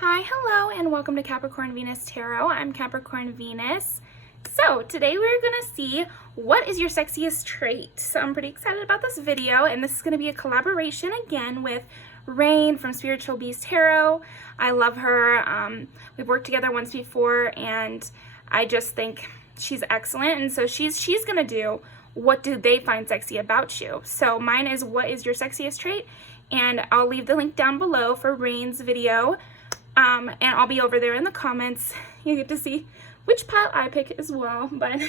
Hi, hello, and welcome to Capricorn Venus Tarot. I'm Capricorn Venus. So today we're going to see what is your sexiest trait. So I'm pretty excited about this video, and this is going to be a collaboration again with Rain from Spiritual Beast Tarot. I love her. We've worked together once before, and I just think she's excellent. And so she's going to do what do they find sexy about you. So mine is what is your sexiest trait, and I'll leave the link down below for Rain's video. And I'll be over there in the comments. You get to see which pile I pick as well. But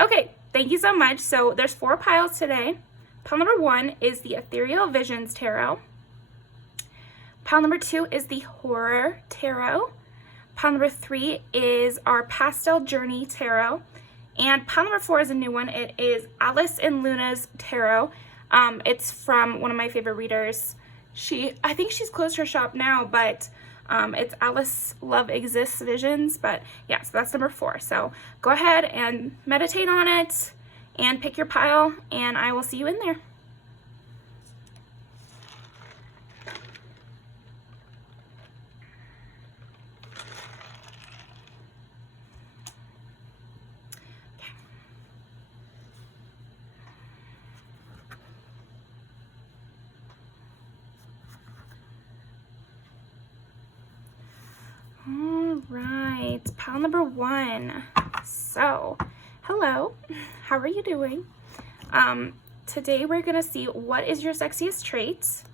okay, thank you so much. So there's 4 piles today. Pile number 1 is the Ethereal Visions Tarot. Pile number 2 is the Horror Tarot. Pile number 3 is our Pastel Journey Tarot. And pile number 4 is a new one. It is Alice in Luna's Tarot. It's from one of my favorite readers. I think she's closed her shop now, but it's Alice Love Exists Visions. But yeah, so that's number 4. So go ahead and meditate on it and pick your pile, and I will see you in there. Right, pile number 1. So, hello, how are you doing? Today we're gonna see what is your sexiest trait.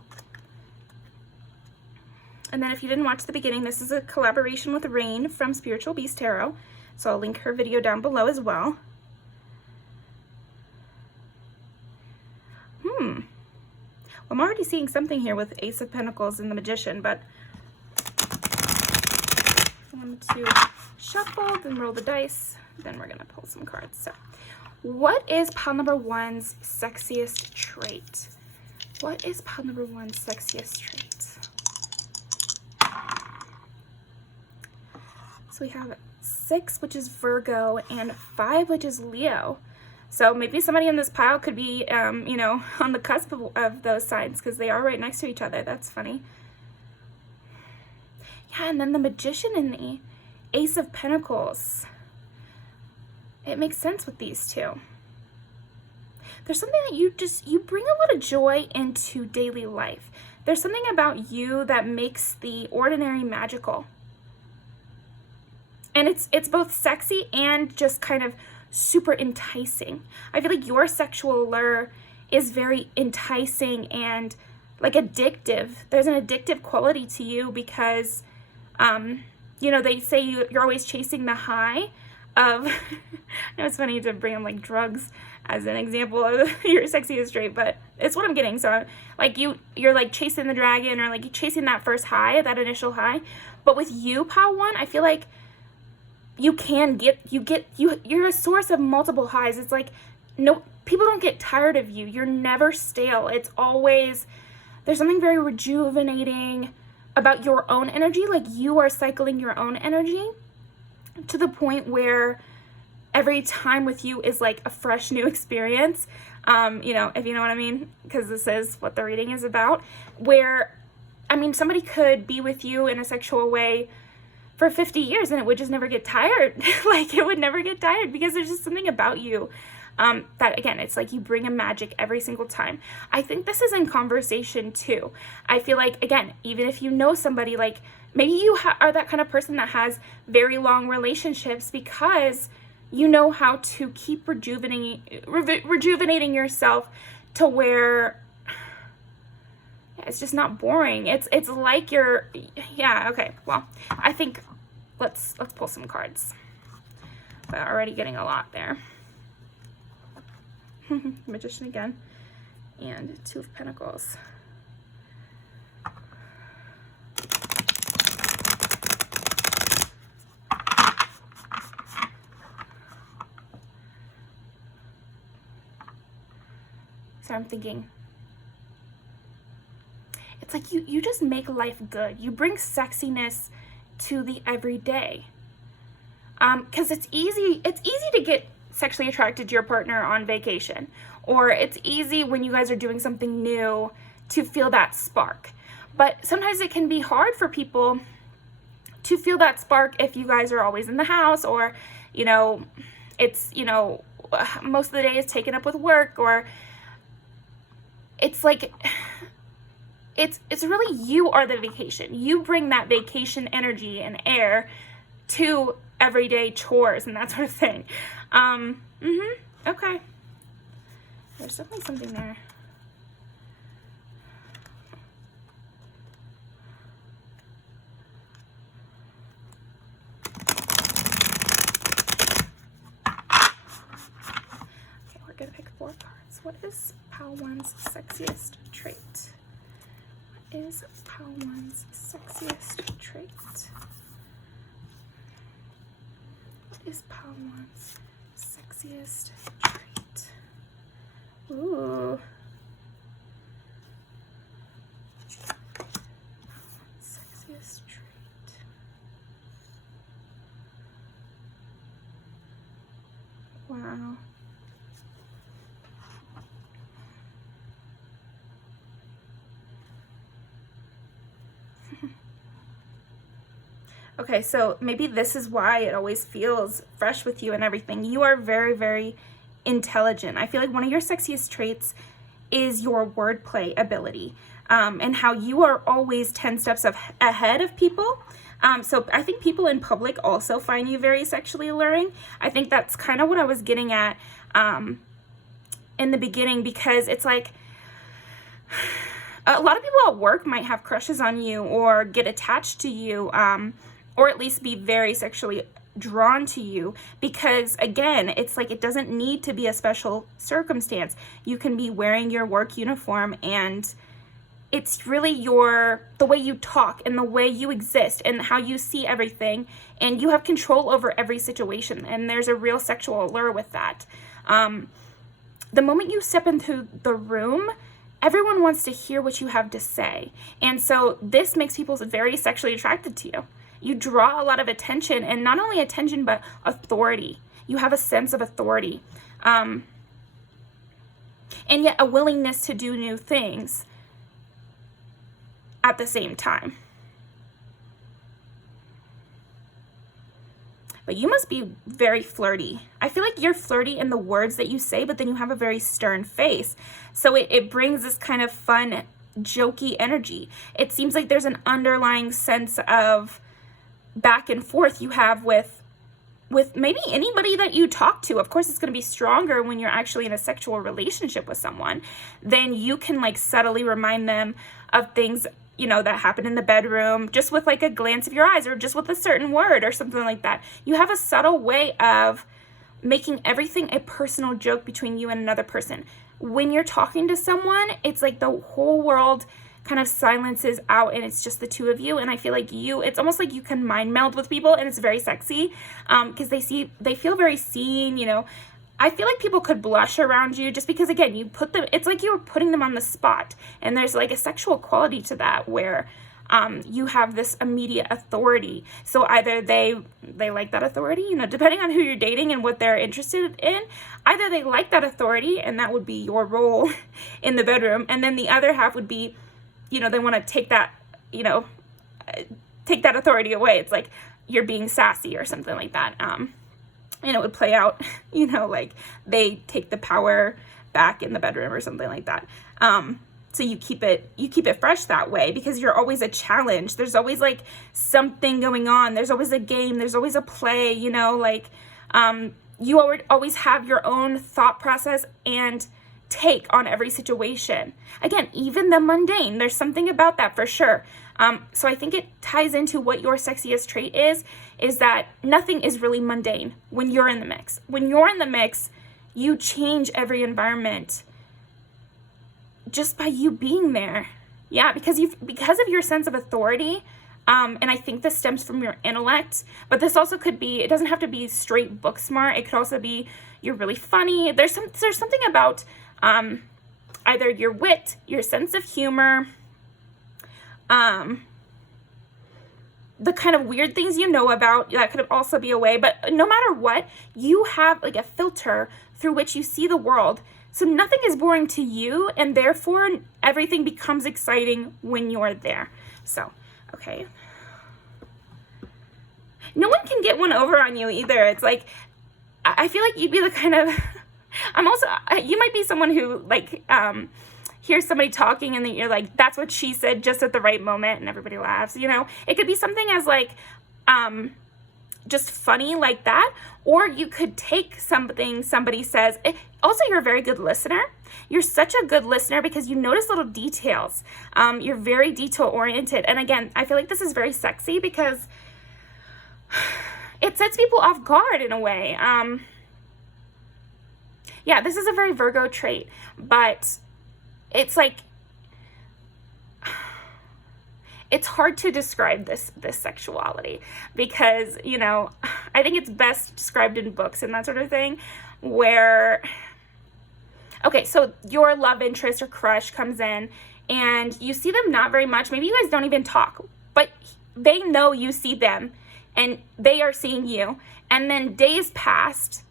And then if you didn't watch the beginning, this is a collaboration with Rain from Spiritual Beast Tarot. So I'll link her video down below as well. Well, I'm already seeing something here with Ace of Pentacles and the Magician, but to shuffle, then roll the dice, then we're gonna pull some cards. So what is pile number 1's sexiest trait? What is pile number 1's sexiest trait? So we have 6, which is Virgo, and 5, which is Leo. So maybe somebody in this pile could be you know, on the cusp of those signs, because they are right next to each other. That's funny. Yeah, and then the Magician and the Ace of Pentacles. It makes sense with these two. There's something that you bring a lot of joy into daily life. There's something about you that makes the ordinary magical. And it's both sexy and just kind of super enticing. I feel like your sexual allure is very enticing and like addictive. There's an addictive quality to you because you know, they say you're always chasing the high of, I know it's funny to bring in like drugs as an example of your sexiest trait, but it's what I'm getting. So like you're like chasing the dragon, or like you're chasing that first high, that initial high. But with you, pile 1, I feel like you're a source of multiple highs. It's like, no, people don't get tired of you. You're never stale. It's always, there's something very rejuvenating about your own energy. Like you are cycling your own energy to the point where every time with you is like a fresh new experience. You know, if you know what I mean, because this is what the reading is about, where, I mean, somebody could be with you in a sexual way for 50 years and it would just never get tired. Like it would never get tired because there's just something about you that, again, it's like you bring a magic every single time. I think this is in conversation too. I feel like, again, even if you know somebody, like maybe you are that kind of person that has very long relationships because you know how to keep rejuvenating yourself to where it's just not boring. It's like you're, yeah, okay. Well, I think let's pull some cards. But already getting a lot there. Magician again, and 2 of Pentacles. So I'm thinking, it's like you just make life good. You bring sexiness to the everyday. Because it's easy to get sexually attracted to your partner on vacation, or it's easy when you guys are doing something new to feel that spark. But sometimes it can be hard for people to feel that spark if you guys are always in the house, or, you know, it's, you know, most of the day is taken up with work, or it's like, it's really, you are the vacation. You bring that vacation energy and air to everyday chores and that sort of thing. Okay. There's definitely something there. Okay, we're gonna pick 4 cards. What is Pal One's sexiest trait? What is Pal One's sexiest trait? What is Pal One's sexiest trait? Ooh. Sexiest trait. Wow. Okay, so maybe this is why it always feels fresh with you and everything. You are very, very intelligent. I feel like one of your sexiest traits is your wordplay ability, and how you are always 10 steps ahead of people. So I think people in public also find you very sexually alluring. I think that's kind of what I was getting at in the beginning, because it's like a lot of people at work might have crushes on you or get attached to you, or at least be very sexually drawn to you, because again, it's like, it doesn't need to be a special circumstance. You can be wearing your work uniform, and it's really the way you talk and the way you exist and how you see everything, and you have control over every situation, and there's a real sexual allure with that. The moment you step into the room, everyone wants to hear what you have to say, and so this makes people very sexually attracted to you. You draw a lot of attention, and not only attention, but authority. You have a sense of authority, and yet a willingness to do new things at the same time. But you must be very flirty. I feel like you're flirty in the words that you say, but then you have a very stern face. So it brings this kind of fun, jokey energy. It seems like there's an underlying sense of back and forth you have with maybe anybody that you talk to. Of course, it's going to be stronger when you're actually in a sexual relationship with someone. Then you can like subtly remind them of things, you know, that happen in the bedroom, just with like a glance of your eyes, or just with a certain word or something like that. You have a subtle way of making everything a personal joke between you and another person. When you're talking to someone, it's like the whole world kind of silences out, and it's just the two of you. And I feel like it's almost like you can mind meld with people, and it's very sexy, because they feel very seen, you know. I feel like people could blush around you just because, again, it's like you're putting them on the spot, and there's like a sexual quality to that where you have this immediate authority. So either they like that authority, you know, depending on who you're dating and what they're interested in, either they like that authority, and that would be your role in the bedroom, and then the other half would be, you know, they want to take that, you know, take that authority away. It's like you're being sassy or something like that. And it would play out, you know, like they take the power back in the bedroom or something like that. So you keep it fresh that way, because you're always a challenge. There's always like something going on. There's always a game. There's always a play, you know, like you always have your own thought process and take on every situation. Again, even the mundane, there's something about that for sure. So I think it ties into what your sexiest trait is that nothing is really mundane when you're in the mix. When you're in the mix, you change every environment just by you being there. Yeah, because of your sense of authority. And I think this stems from your intellect, but this also could be, it doesn't have to be straight book smart. It could also be you're really funny. There's something about either your wit, your sense of humor, the kind of weird things you know about, that could also be a way. But no matter what, you have like a filter through which you see the world. So nothing is boring to you, and therefore everything becomes exciting when you're there. So, okay. no one can get one over on you either. It's like, I feel like you'd be the kind of, you might be someone who like, hears somebody talking and then you're like, that's what she said just at the right moment, and everybody laughs, you know? It could be something as like, just funny like that, or you could take something somebody says. Also, you're a very good listener. You're such a good listener because you notice little details. You're very detail oriented. And again, I feel like this is very sexy because it sets people off guard in a way. Yeah, this is a very Virgo trait, but it's like, it's hard to describe this sexuality because, you know, I think it's best described in books and that sort of thing where, okay, so your love interest or crush comes in and you see them not very much. Maybe you guys don't even talk, but they know you see them and they are seeing you. And then days passed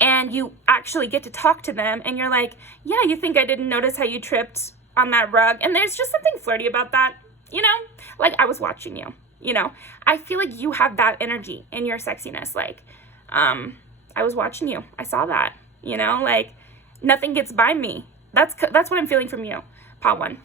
and you actually get to talk to them and you're like, yeah, you think I didn't notice how you tripped on that rug? And there's just something flirty about that. You know, like I was watching you, you know, I feel like you have that energy in your sexiness. Like, I was watching you. I saw that, you know, like nothing gets by me. That's what I'm feeling from you, Pot 1.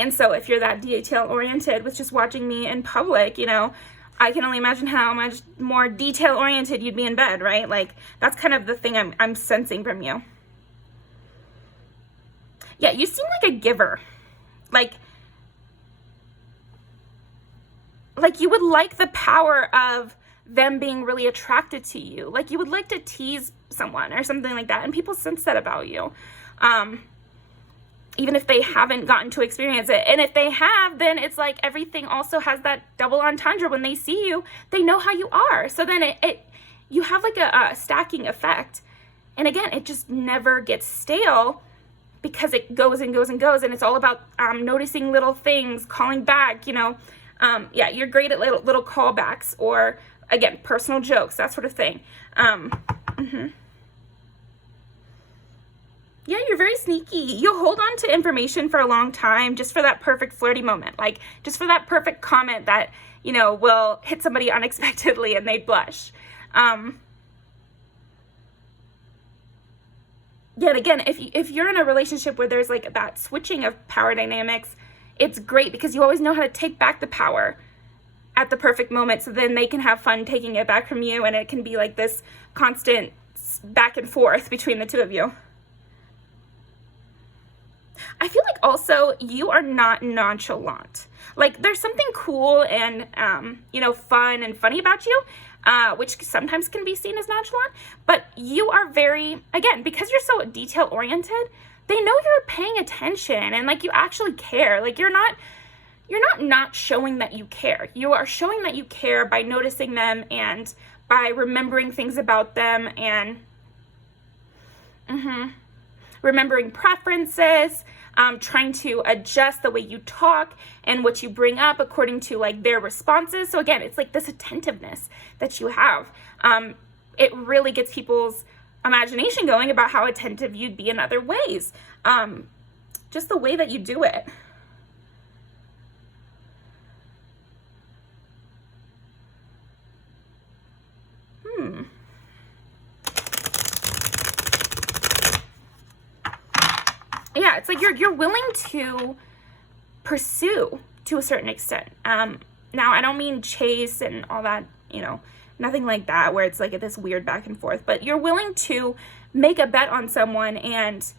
And so if you're that detail oriented with just watching me in public, you know, I can only imagine how much more detail oriented you'd be in bed, right? Like that's kind of the thing I'm sensing from you. Yeah, you seem like a giver. Like you would like the power of them being really attracted to you. Like you would like to tease someone or something like that. And people sense that about you. Even if they haven't gotten to experience it. And if they have, then it's like everything also has that double entendre. When they see you, they know how you are. So then you have like a stacking effect. And again, it just never gets stale, because it goes and goes and goes, and it's all about noticing little things, calling back, you know. Yeah, you're great at little callbacks or, again, personal jokes, that sort of thing. Yeah, you're very sneaky. You'll hold on to information for a long time just for that perfect flirty moment, like just for that perfect comment that, you know, will hit somebody unexpectedly and they blush. Yet again, if you're in a relationship where there's like that switching of power dynamics, it's great because you always know how to take back the power at the perfect moment, so then they can have fun taking it back from you, and it can be like this constant back and forth between the two of you. I feel like also you are not nonchalant. Like there's something cool and you know, fun and funny about you, which sometimes can be seen as nonchalant, but you are very, again, because you're so detail oriented, they know you're paying attention and like you actually care. Like you're not showing that you care. You are showing that you care by noticing them and by remembering things about them and remembering preferences, trying to adjust the way you talk and what you bring up according to like their responses. So again, it's like this attentiveness that you have. It really gets people's imagination going about how attentive you'd be in other ways. Just the way that you do it. Yeah, it's like you're willing to pursue to a certain extent. Now, I don't mean chase and all that, you know, nothing like that where it's like this weird back and forth, but you're willing to make a bet on someone and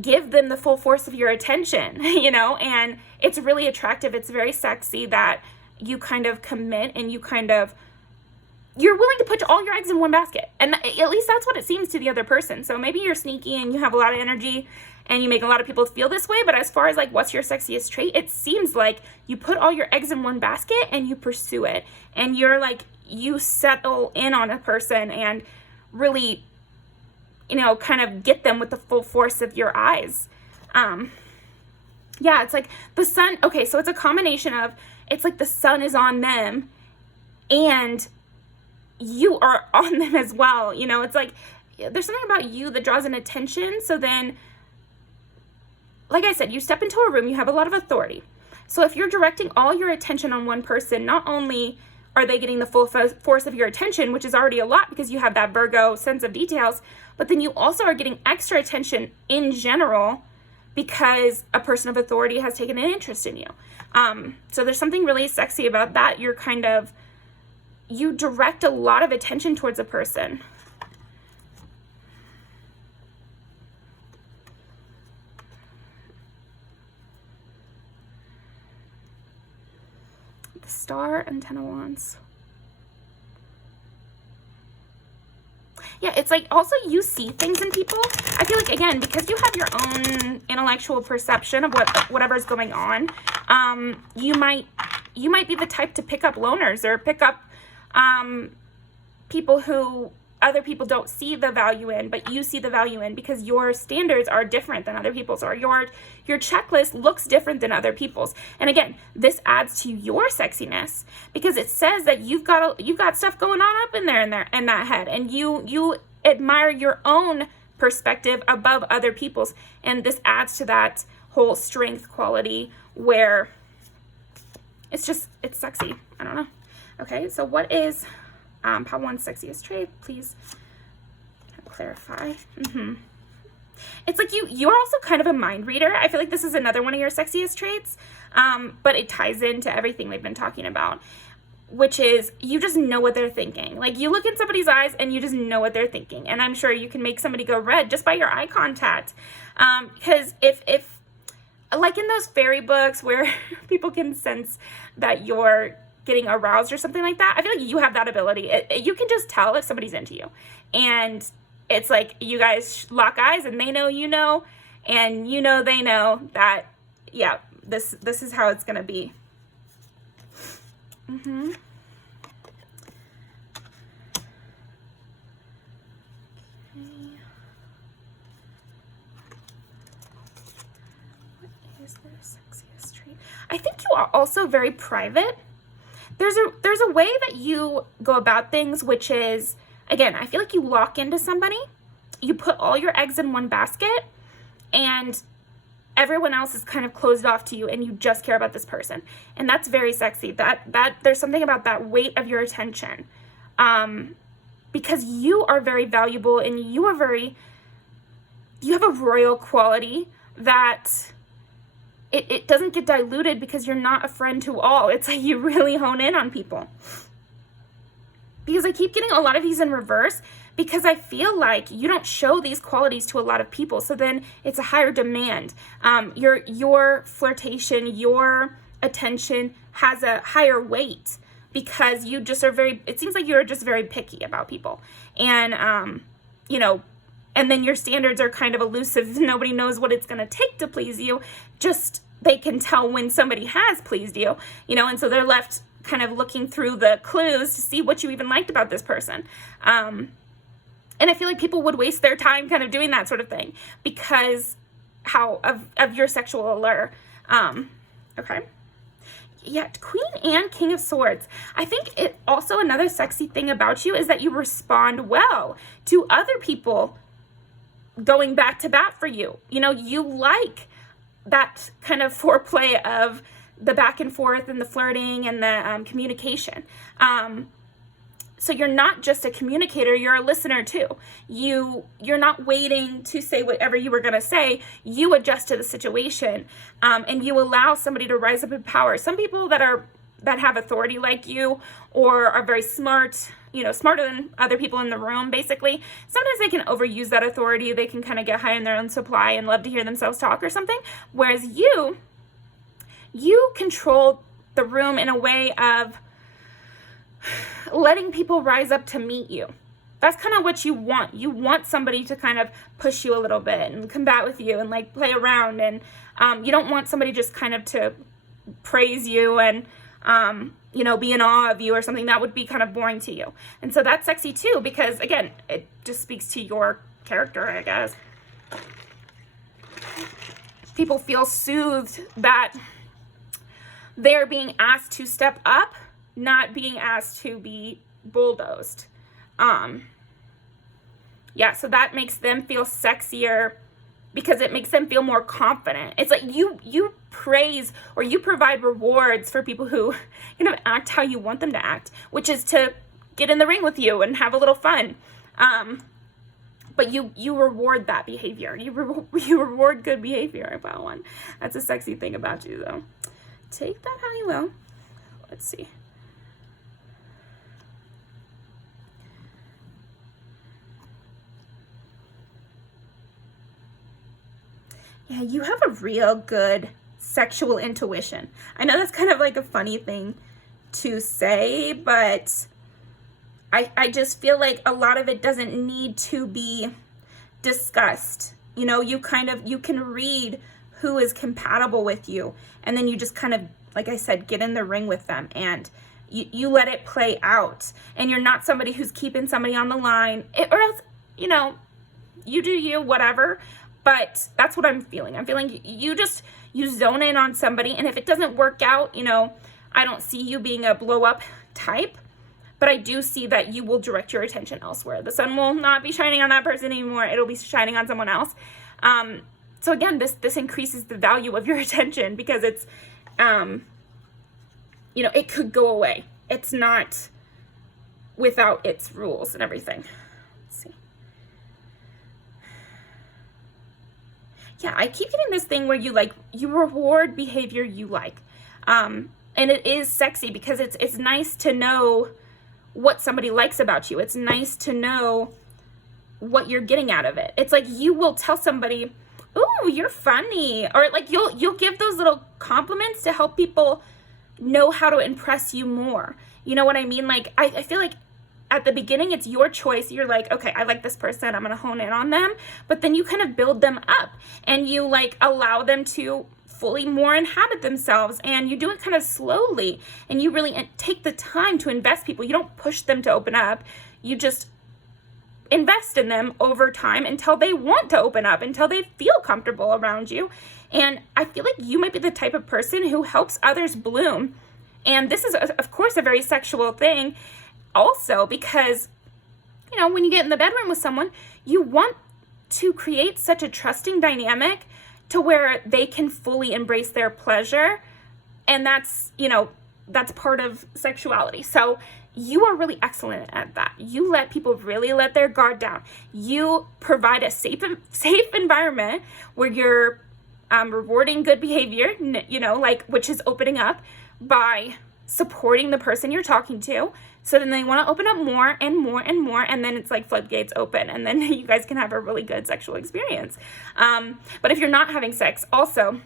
give them the full force of your attention, you know, and it's really attractive. It's very sexy that you kind of commit and you're willing to put all your eggs in one basket. And at least that's what it seems to the other person. So maybe you're sneaky and you have a lot of energy and you make a lot of people feel this way. But as far as like, what's your sexiest trait? It seems like you put all your eggs in one basket and you pursue it. And you're like, you settle in on a person and really, you know, kind of get them with the full force of your eyes. Yeah, it's like the sun. Okay, so it's a combination of, it's like the sun is on them and you are on them as well. You know, it's like there's something about you that draws in attention. So then, like I said, you step into a room, you have a lot of authority. So if you're directing all your attention on one person, not only are they getting the full force of your attention, which is already a lot because you have that Virgo sense of details, but then you also are getting extra attention in general because a person of authority has taken an interest in you. So there's something really sexy about that. You direct a lot of attention towards a person. The Star and Ten of Wands. Yeah, it's like also you see things in people. I feel like, again, because you have your own intellectual perception of whatever's going on, you might be the type to pick up loners or pick up people who other people don't see the value in, but you see the value in because your standards are different than other people's, or your checklist looks different than other people's. And again, this adds to your sexiness because it says that you've got stuff going on up in that head, and you admire your own perspective above other people's, and this adds to that whole strength quality where it's sexy. I don't know. Okay, so what is Pile 1's sexiest trait? Please clarify. It's like you're also kind of a mind reader. I feel like this is another one of your sexiest traits, but it ties into everything we've been talking about, which is you just know what they're thinking. Like you look in somebody's eyes and you just know what they're thinking. And I'm sure you can make somebody go red just by your eye contact. Because if like in those fairy books where people can sense that you're getting aroused or something like that, I feel like you have that ability. You can just tell if somebody's into you. And it's like you guys lock eyes and they know you know, and you know they know that, yeah, this is how it's going to be. Okay. What is their sexiest trait? I think you are also very private. There's a way that you go about things, which is, again, I feel like you lock into somebody, you put all your eggs in one basket, and everyone else is kind of closed off to you, and you just care about this person. And that's very sexy. That there's something about that weight of your attention, because you are very valuable, and you have a royal quality that it doesn't get diluted because you're not a friend to all. It's like you really hone in on people. Because I keep getting a lot of these in reverse because I feel like you don't show these qualities to a lot of people. So then it's a higher demand. Your flirtation, your attention has a higher weight because you just are it seems like you're just very picky about people. And, and then your standards are kind of elusive. Nobody knows what it's going to take to please you. Just they can tell when somebody has pleased you, and so they're left kind of looking through the clues to see what you even liked about this person. And I feel like people would waste their time kind of doing that sort of thing because of your sexual allure. Okay. Yeah, Queen and King of Swords. I think it also another sexy thing about you is that you respond well to other people going back to bat for you. You like that kind of foreplay of the back and forth and the flirting and the communication. So you're not just a communicator, you're a listener too. You're not waiting to say whatever you were going to say. You adjust to the situation, and you allow somebody to rise up in power. Some people that have authority like you or are very smart, smarter than other people in the room, basically. Sometimes they can overuse that authority. They can kind of get high in their own supply and love to hear themselves talk or something. Whereas you control the room in a way of letting people rise up to meet you. That's kind of what you want. You want somebody to kind of push you a little bit and combat with you and like play around. And you don't want somebody just kind of to praise you and, be in awe of you or something. That would be kind of boring to you. And so that's sexy too, because again, it just speaks to your character, I guess. People feel soothed that they're being asked to step up, not being asked to be bulldozed. So that makes them feel sexier because it makes them feel more confident. It's like you praise or you provide rewards for people who act how you want them to act, which is to get in the ring with you and have a little fun. But you reward that behavior. You reward good behavior about one. That's a sexy thing about you, though. Take that how you will. Let's see. Yeah, you have a real good sexual intuition. I know that's kind of like a funny thing to say, but I just feel like a lot of it doesn't need to be discussed. You can read who is compatible with you, and then you just kind of, like I said, get in the ring with them, and you let it play out. And you're not somebody who's keeping somebody on the line, or else, you do you, whatever. But that's what I'm feeling. I'm feeling you zone in on somebody, and if it doesn't work out, I don't see you being a blow up type, but I do see that you will direct your attention elsewhere. The sun will not be shining on that person anymore. It'll be shining on someone else. So again, this increases the value of your attention, because it's, it could go away. It's not without its rules and everything. Let's see. Yeah, I keep getting this thing where you reward behavior you like. And it is sexy because it's nice to know what somebody likes about you. It's nice to know what you're getting out of it. It's like you will tell somebody, "Ooh, you're funny," or like you'll give those little compliments to help people know how to impress you more. You know what I mean? Like I feel like at the beginning, it's your choice. You're like, okay, I like this person, I'm gonna hone in on them. But then you kind of build them up, and you allow them to fully more inhabit themselves, and you do it kind of slowly, and you really take the time to invest people. You don't push them to open up. You just invest in them over time until they want to open up, until they feel comfortable around you. And I feel like you might be the type of person who helps others bloom. And this is, of course, a very sexual thing also, because when you get in the bedroom with someone, you want to create such a trusting dynamic to where they can fully embrace their pleasure, and that's part of sexuality. So you are really excellent at that. You let people really let their guard down. You provide a safe environment where you're rewarding good behavior, which is opening up by supporting the person you're talking to. So then they want to open up more and more and more, and then it's like floodgates open, and then you guys can have a really good sexual experience. But if you're not having sex, also,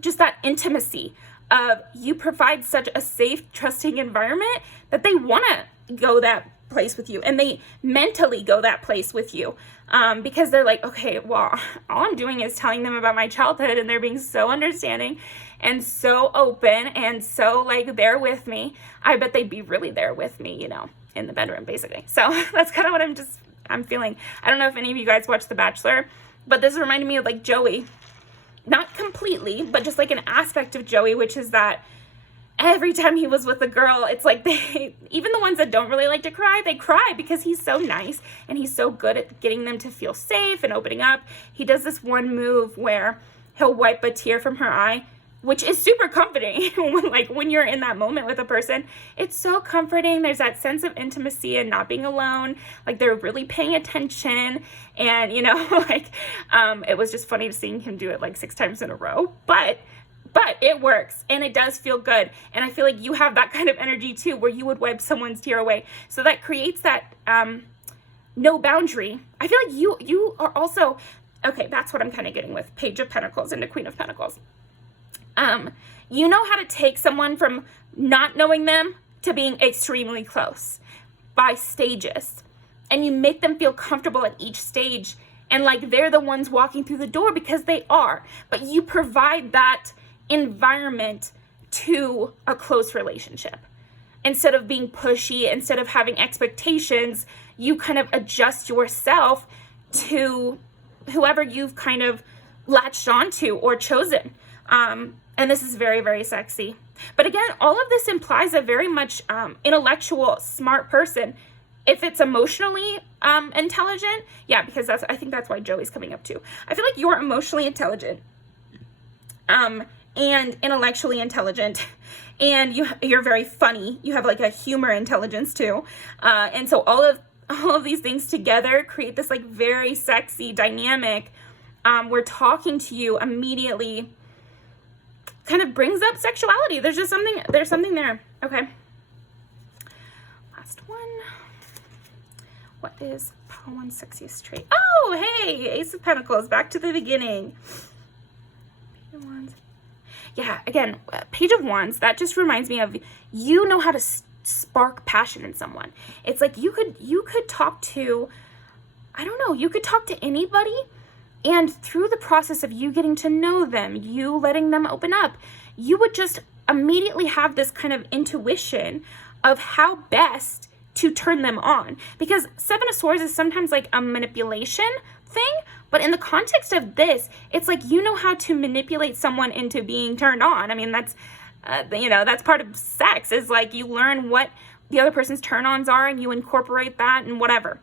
just that intimacy of you provide such a safe, trusting environment that they want to go that place with you, and they mentally go that place with you, because they're like, okay, well, all I'm doing is telling them about my childhood, and they're being so understanding and so open and so there with me. I bet they'd be really there with me, in the bedroom, basically. So that's kind of what I'm feeling. I don't know if any of you guys watch The Bachelor, but this reminded me of Joey. Not completely, but just an aspect of Joey, which is that every time he was with a girl, it's like even the ones that don't really like to cry, they cry because he's so nice and he's so good at getting them to feel safe and opening up. He does this one move where he'll wipe a tear from her eye, which is super comforting. when you're in that moment with a person, it's so comforting. There's that sense of intimacy and not being alone. They're really paying attention, and it was just funny seeing him do it 6 times in a row, but it works, and it does feel good. And I feel like you have that kind of energy too, where you would wipe someone's tear away. So that creates that no boundary. I feel like you are also, okay, that's what I'm kind of getting with Page of Pentacles into Queen of Pentacles. You know how to take someone from not knowing them to being extremely close by stages, and you make them feel comfortable at each stage, and they're the ones walking through the door because they are, but you provide that environment to a close relationship. Instead of being pushy, instead of having expectations, you kind of adjust yourself to whoever you've kind of latched onto or chosen. And this is very, very sexy. But again, all of this implies a very much intellectual, smart person. if it's emotionally intelligent, yeah, because I think that's why Joey's coming up too. I feel like you're emotionally intelligent and intellectually intelligent, and you're very funny. You have like a humor intelligence too, and so all of these things together create this like very sexy dynamic where talking to you immediately kind of brings up sexuality. There's something there. Okay. Last one. What is pile one's sexiest trait? Oh, hey, Ace of Pentacles, back to the beginning. Page of Wands. Yeah, again, Page of Wands, that just reminds me of, you know how to spark passion in someone. It's like you could talk to, I don't know, you could talk to anybody, and through the process of you getting to know them, you letting them open up, you would just immediately have this kind of intuition of how best to turn them on. Because Seven of Swords is sometimes like a manipulation thing, but in the context of this, it's like you know how to manipulate someone into being turned on. I mean, that's that's part of sex, is like you learn what the other person's turn-ons are and you incorporate that and whatever.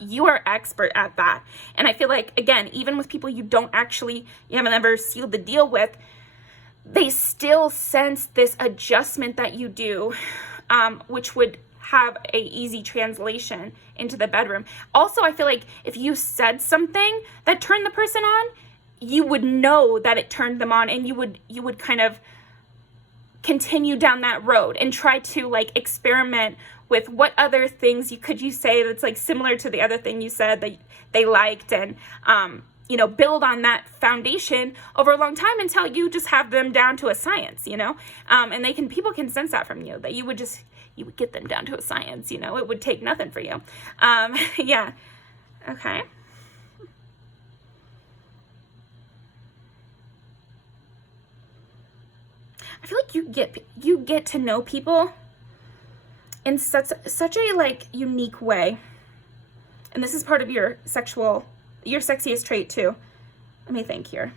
You are expert at that. And I feel like, again, even with people you haven't ever sealed the deal with, they still sense this adjustment that you do, which would have a easy translation into the bedroom. Also, I feel like if you said something that turned the person on, you would know that it turned them on, and you would kind of continue down that road and try to like experiment with what other things could you say that's like similar to the other thing you said that they liked, and build on that foundation over a long time until you just have them down to a science, and people can sense that from you, that you would get them down to a science, it would take nothing for you. Yeah. Okay. I feel like you get to know people in such a like unique way. And this is part of your sexiest trait too. Let me think here.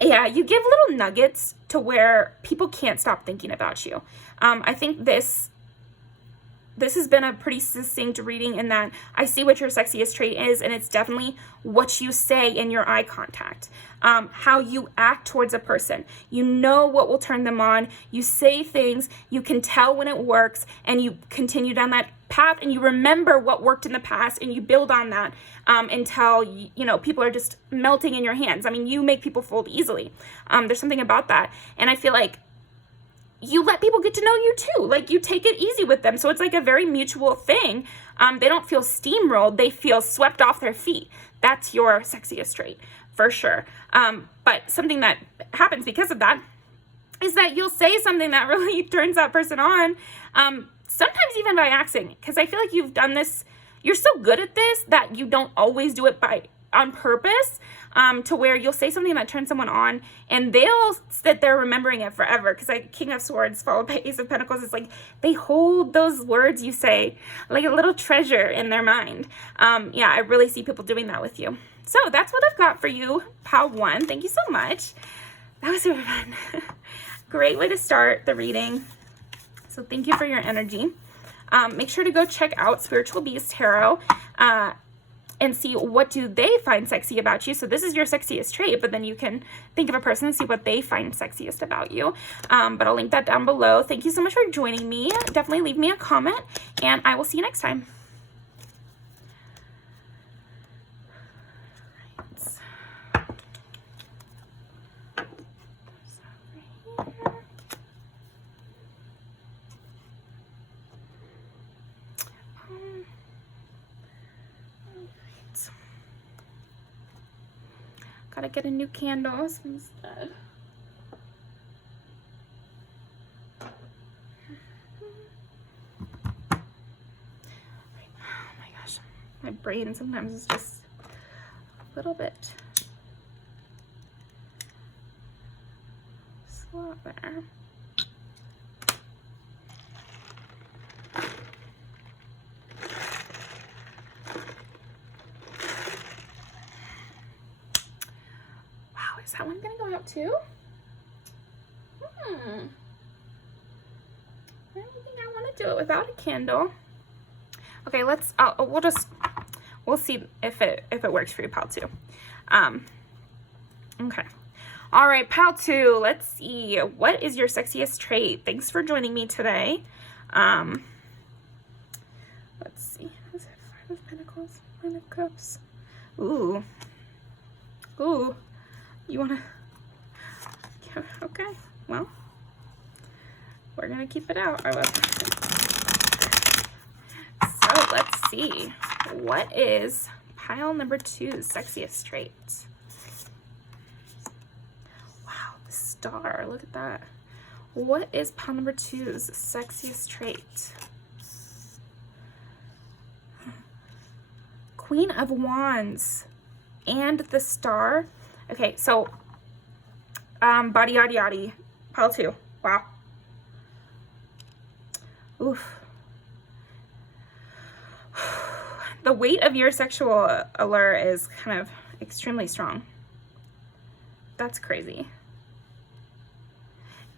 Yeah, you give little nuggets to where people can't stop thinking about you. I think this has been a pretty succinct reading in that I see what your sexiest trait is, and it's definitely what you say in your eye contact, how you act towards a person. You know what will turn them on. You say things, you can tell when it works, and you continue down that path, and you remember what worked in the past, and you build on that until people are just melting in your hands. I mean, you make people fold easily. There's something about that, and I feel like you let people get to know you too. Like, you take it easy with them. So it's like a very mutual thing. They don't feel steamrolled. They feel swept off their feet. That's your sexiest trait, for sure. But something that happens because of that is that you'll say something that really turns that person on, sometimes even by accident. Because I feel like you've done this, you're so good at this that you don't always do it on purpose, to where you'll say something that turns someone on and they'll sit there remembering it forever. Because like King of Swords followed by Ace of Pentacles, it's like they hold those words you say like a little treasure in their mind. Yeah, I really see people doing that with you. So that's what I've got for you, Pile 1. Thank you so much. That was super fun. Great way to start the reading. So thank you for your energy. Make sure to go check out Spiritual Beast Tarot and see what do they find sexy about you. So this is your sexiest trait, but then you can think of a person and see what they find sexiest about you. But I'll link that down below. Thank you so much for joining me. Definitely leave me a comment, and I will see you next time. Gotta get a new candle instead. Oh my gosh, my brain sometimes is just a little bit slow there. Is that one gonna go out too? I don't think I want it do it without a candle. Okay, we'll see if it works for you, pal 2. Okay. All right, pal 2, let's see. What is your sexiest trait? Thanks for joining me today. Let's see. Is it 5 of Pentacles? 9 of Cups? Ooh. Ooh. You want to... Okay, well, we're going to keep it out. So let's see. What is pile number 2's sexiest trait? Wow, the star. Look at that. What is pile number 2's sexiest trait? Queen of Wands and the star. Okay, so body yaddy yaddy. Pile 2. Wow. Oof. The weight of your sexual allure is kind of extremely strong. That's crazy.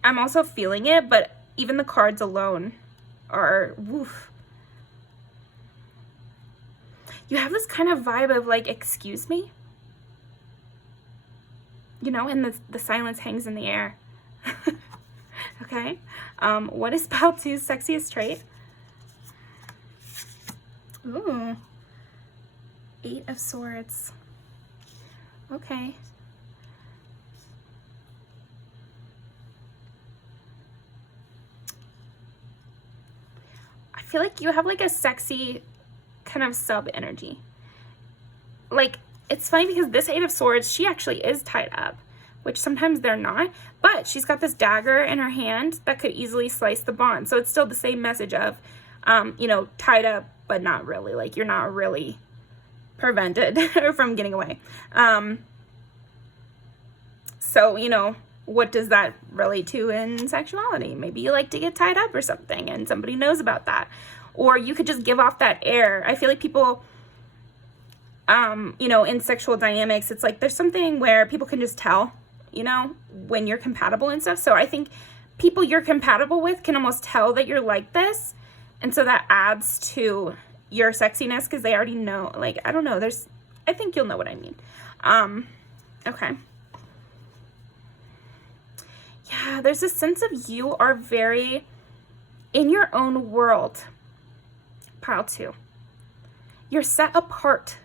I'm also feeling it, but even the cards alone are woof. You have this kind of vibe of like, excuse me? You know, and the silence hangs in the air. Okay. What is pile 2's sexiest trait? Ooh. 8 of Swords. Okay. I feel like you have like a sexy kind of sub energy. Like, it's funny because this 8 of Swords, she actually is tied up, which sometimes they're not, but she's got this dagger in her hand that could easily slice the bond. So it's still the same message of, you know, tied up, but not really. Like, you're not really prevented from getting away. So, you know, what does that relate to in sexuality? Maybe you like to get tied up or something and somebody knows about that. Or you could just give off that air. I feel like people, you know, in sexual dynamics, it's like there's something where people can just tell, you know, when you're compatible and stuff. So I think people you're compatible with can almost tell that you're like this. And so that adds to your sexiness because they already know. Like, I don't know. I think you'll know what I mean. Okay. Yeah, there's a sense of you are very in your own world. Pile 2. You're set apart.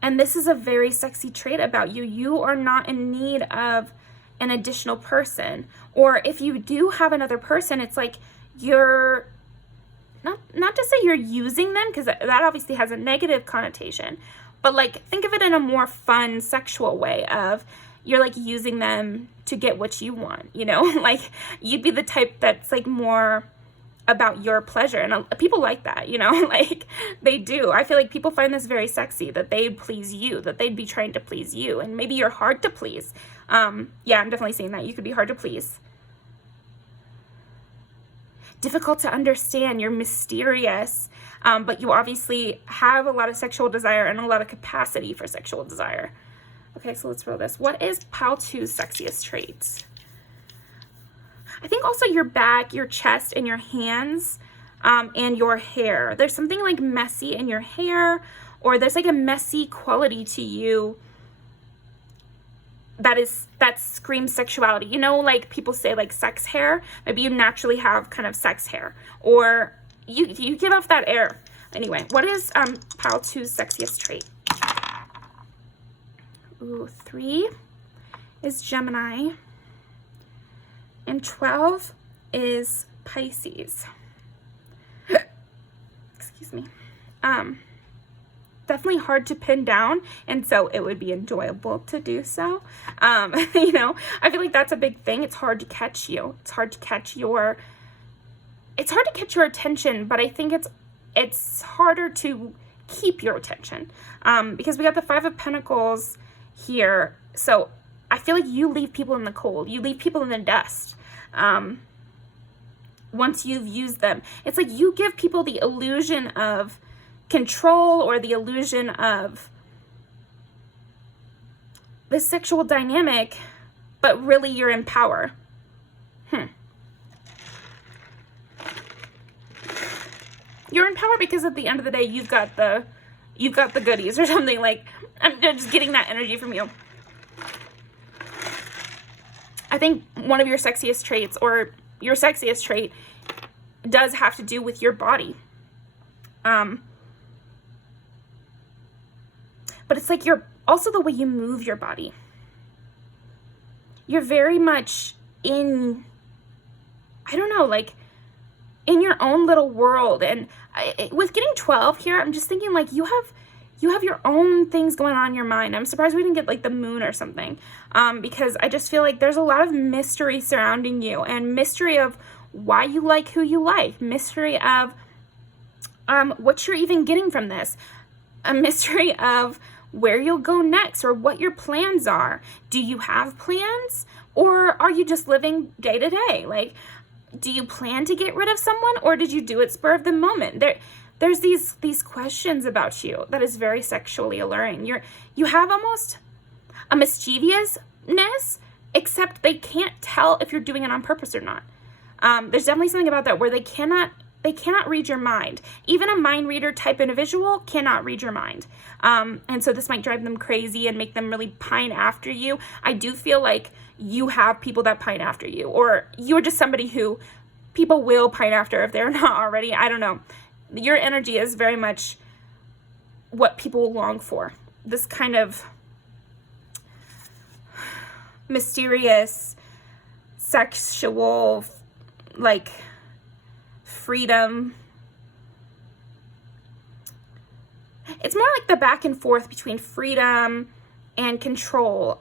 And this is a very sexy trait about you. You are not in need of an additional person. Or if you do have another person, it's like you're not to say you're using them, because that obviously has a negative connotation. But like, think of it in a more fun, sexual way of you're like using them to get what you want, you know? Like, you'd be the type that's like more about your pleasure. And people like that, you know? Like, they do. I feel like people find this very sexy, that they'd please you, that they'd be trying to please you. And maybe you're hard to please. Yeah, I'm definitely seeing that. You could be hard to please. Difficult to understand. You're mysterious. But you obviously have a lot of sexual desire and a lot of capacity for sexual desire. Okay, so let's roll this. What is pile 2's sexiest traits? I think also your back, your chest, and your hands, and your hair. There's something like messy in your hair, or there's like a messy quality to you that screams sexuality. You know, like people say like sex hair. Maybe you naturally have kind of sex hair, or you give off that air. Anyway, what is pile 2's sexiest trait? Ooh, 3 is Gemini. And 12 is Pisces. Excuse me. Definitely hard to pin down, and so it would be enjoyable to do so. You know, I feel like that's a big thing. It's hard to catch you. It's hard to catch your attention, but I think it's harder to keep your attention. Because we got the 5 of Pentacles here. So I feel like you leave people in the cold. You leave people in the dust. Once you've used them, it's like you give people the illusion of control or the illusion of the sexual dynamic, but really you're in power. You're in power because at the end of the day, you've got the goodies or something. Like, I'm just getting that energy from you. I think one of your sexiest traits, or your sexiest trait, does have to do with your body. But it's like also the way you move your body. You're very much in, I don't know, like in your own little world. And with getting 12 here, I'm just thinking like you have your own things going on in your mind. I'm surprised we didn't get like the moon or something, because I just feel like there's a lot of mystery surrounding you, and mystery of why you like who you like, mystery of what you're even getting from this, a mystery of where you'll go next or what your plans are. Do you have plans, or are you just living day to day? Like, do you plan to get rid of someone, or did you do it spur of the moment? There's these questions about you that is very sexually alluring. You have almost a mischievousness, except they can't tell if you're doing it on purpose or not. There's definitely something about that where they cannot read your mind. Even a mind reader type individual cannot read your mind. And so this might drive them crazy and make them really pine after you. I do feel like you have people that pine after you, or you're just somebody who people will pine after if they're not already. I don't know. Your energy is very much what people long for. This kind of mysterious, sexual, like, freedom. It's more like the back and forth between freedom and control,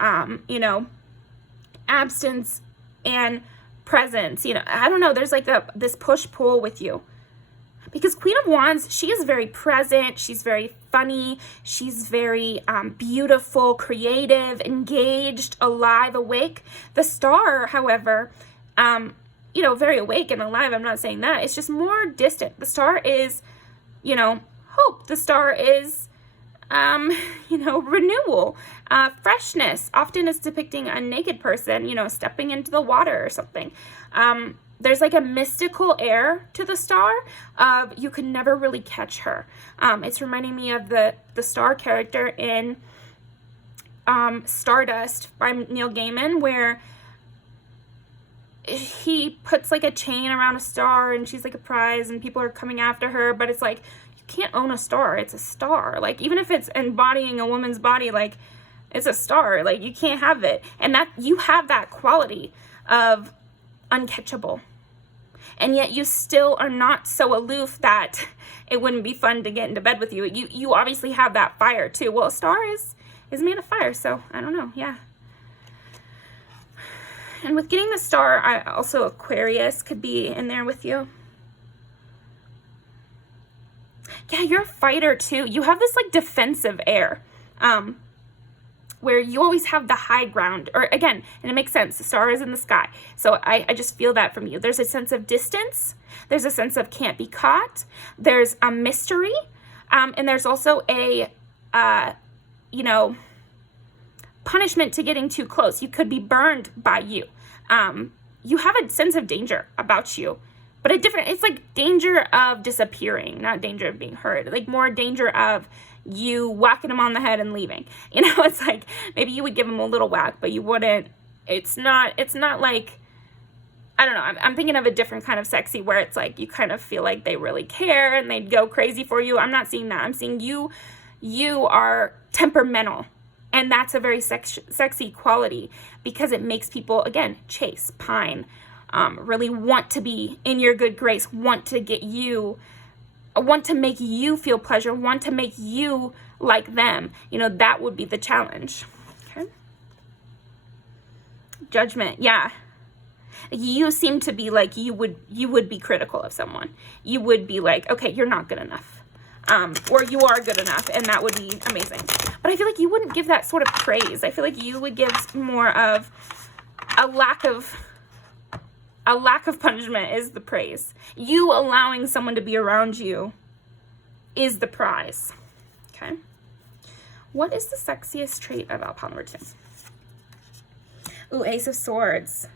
absence and presence. I don't know, there's like this push-pull with you. Because Queen of Wands, she is very present, she's very funny, she's very beautiful, creative, engaged, alive, awake. The Star, however, very awake and alive. I'm not saying that. It's just more distant. The Star is, hope. The Star is, renewal, freshness. Often it's depicting a naked person, stepping into the water or something. There's like a mystical air to the Star of you can never really catch her. It's reminding me of the Star character in Stardust by Neil Gaiman, where he puts like a chain around a star and she's like a prize and people are coming after her, but it's like, you can't own a star. It's a star. Like, even if it's embodying a woman's body, like, it's a star. Like, you can't have it. And that you have that quality of uncatchable. And yet you still are not so aloof that it wouldn't be fun to get into bed with you. You obviously have that fire too. Well, a star is made of fire, so I don't know. Yeah. And with getting the Star, also Aquarius could be in there with you. Yeah, you're a fighter too. You have this like defensive air, where you always have the high ground. Or again, and it makes sense, the Star is in the sky. So I just feel that from you. There's a sense of distance. There's a sense of can't be caught. There's a mystery. And there's also a, punishment to getting too close. You could be burned by you. You have a sense of danger about you, but it's like danger of disappearing, not danger of being hurt, like more danger of you whacking him on the head and leaving. It's like, maybe you would give him a little whack, but you wouldn't, it's not like, I don't know, I'm thinking of a different kind of sexy where it's like, you kind of feel like they really care and they'd go crazy for you. I'm not seeing that. I'm seeing you are temperamental. And that's a very sexy quality because it makes people, again, chase, pine, really want to be in your good grace, want to make you feel pleasure, want to make you like them. That would be the challenge. Okay. Judgment, yeah. You seem to be like, you would be critical of someone. You would be like, okay, you're not good enough. Or you are good enough, and that would be amazing. But I feel like you wouldn't give that sort of praise. I feel like you would give more of a lack of punishment is the praise. You allowing someone to be around you is the prize. Okay. What is the sexiest trait about pile number 2? Ooh, Ace of Swords.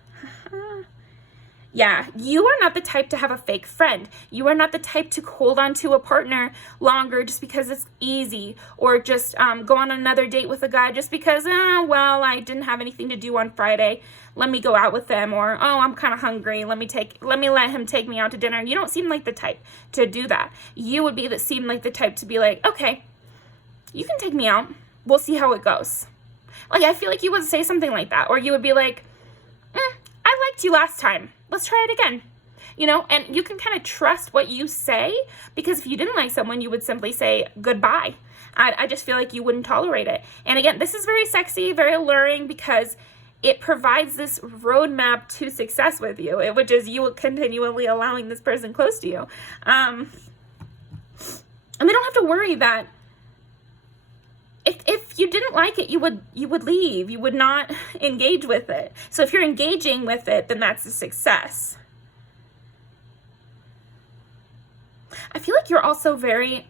Yeah, you are not the type to have a fake friend. You are not the type to hold on to a partner longer just because it's easy, or just go on another date with a guy just because, well, I didn't have anything to do on Friday. Let me go out with them, or, oh, I'm kind of hungry. Let me let him take me out to dinner. You don't seem like the type to do that. You would seem like the type to be like, okay, you can take me out. We'll see how it goes. Like, I feel like you would say something like that, or you would be like, I liked you last time. Let's try it again. And you can kind of trust what you say, because if you didn't like someone, you would simply say goodbye. I just feel like you wouldn't tolerate it. And again, this is very sexy, very alluring, because it provides this roadmap to success with you, which is you continually allowing this person close to you. And they don't have to worry that if you didn't like it, you would leave. You would not engage with it. So if you're engaging with it, then that's a success. I feel like you're also very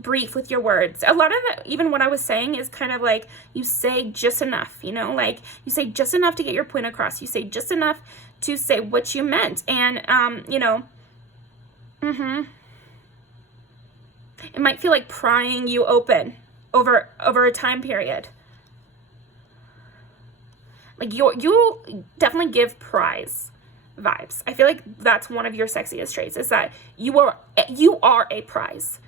brief with your words. A lot of it, even what I was saying, is kind of like you say just enough, like you say just enough to get your point across. You say just enough to say what you meant. And, it might feel like prying you open over a time period. Like you definitely give prize vibes. I feel like that's one of your sexiest traits, is that you are a prize.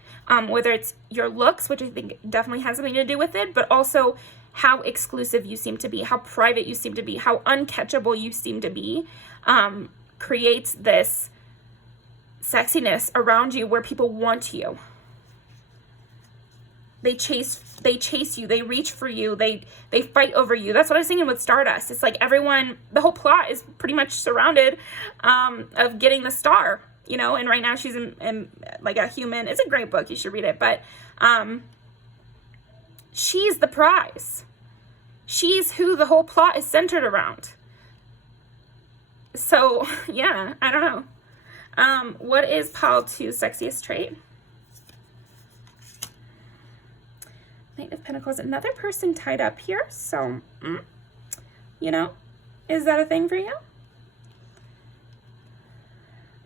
Whether it's your looks, which I think definitely has something to do with it, but also how exclusive you seem to be, how private you seem to be, how uncatchable you seem to be, creates this sexiness around you where people want you. They chase you, they reach for you, they fight over you. That's what I was thinking with Stardust. It's like the whole plot is pretty much surrounded of getting the star, and right now she's in like a human. It's a great book, you should read it, but she's the prize. She's who the whole plot is centered around. So, yeah, I don't know. What is Pile 2's sexiest trait? Knight of Pentacles, another person tied up here, so, is that a thing for you?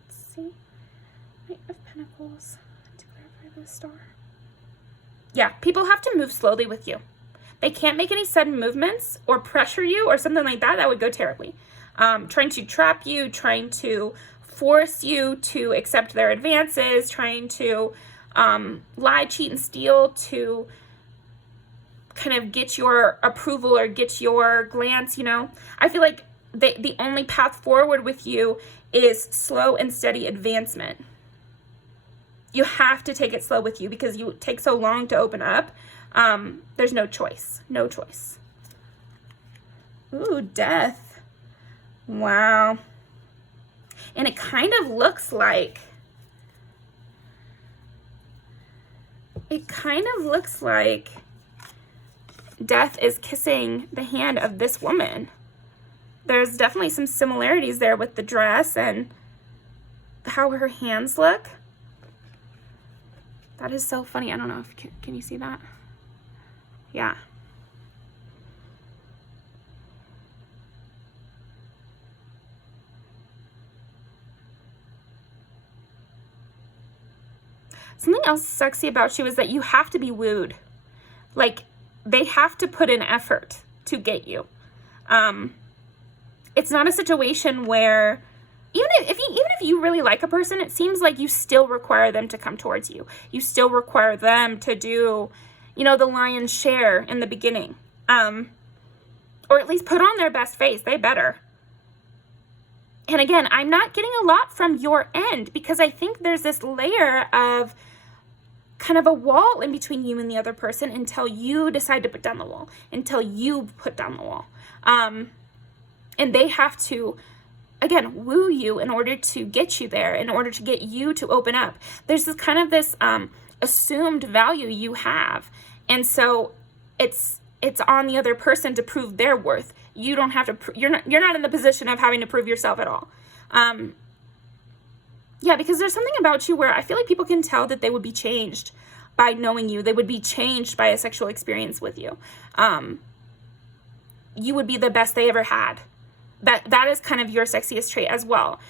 Let's see. Knight of Pentacles, to clarify the star. Yeah, people have to move slowly with you. They can't make any sudden movements or pressure you or something like that. That would go terribly. Trying to trap you, trying to force you to accept their advances, trying to lie, cheat, and steal to kind of get your approval or get your glance, I feel like the only path forward with you is slow and steady advancement. You have to take it slow with you because you take so long to open up. There's no choice. No choice. Ooh, Death. Wow. And it kind of looks like Death is kissing the hand of this woman. There's definitely some similarities there with the dress and how her hands look. That is so funny. I don't know if can you see that? Yeah. Something else sexy about you is that you have to be wooed. Like, they have to put in effort to get you. It's not a situation where even if you really like a person, it seems like you still require them to come towards you. You still require them to do, the lion's share in the beginning. Or at least put on their best face. They better. And again, I'm not getting a lot from your end because I think there's this layer of kind of a wall in between you and the other person until you decide to put down the wall, until you put down the wall. And they have to, again, woo you in order to get you there, in order to get you to open up. There's this kind of this assumed value you have. And so it's on the other person to prove their worth. You don't have to, you're not in the position of having to prove yourself at all. Yeah, because there's something about you where I feel like people can tell that they would be changed by knowing you. They would be changed by a sexual experience with you. You would be the best they ever had. That is kind of your sexiest trait as well.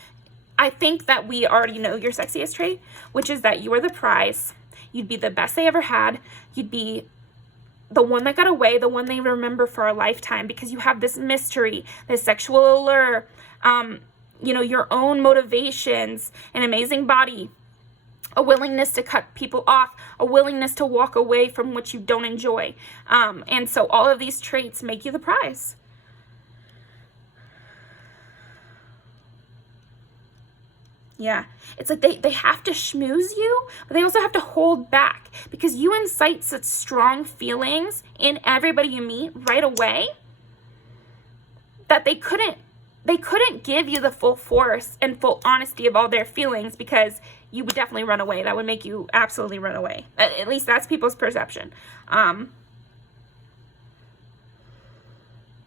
I think that we already know your sexiest trait, which is that you are the prize. You'd be the best they ever had. You'd be the one that got away, the one they remember for a lifetime, because you have this mystery, this sexual allure, your own motivations, an amazing body, a willingness to cut people off, a willingness to walk away from what you don't enjoy. And so all of these traits make you the prize. Yeah, it's like they have to schmooze you, but they also have to hold back, because you incite such strong feelings in everybody you meet right away that they couldn't give you the full force and full honesty of all their feelings, because you would definitely run away. That would make you absolutely run away. At least that's people's perception.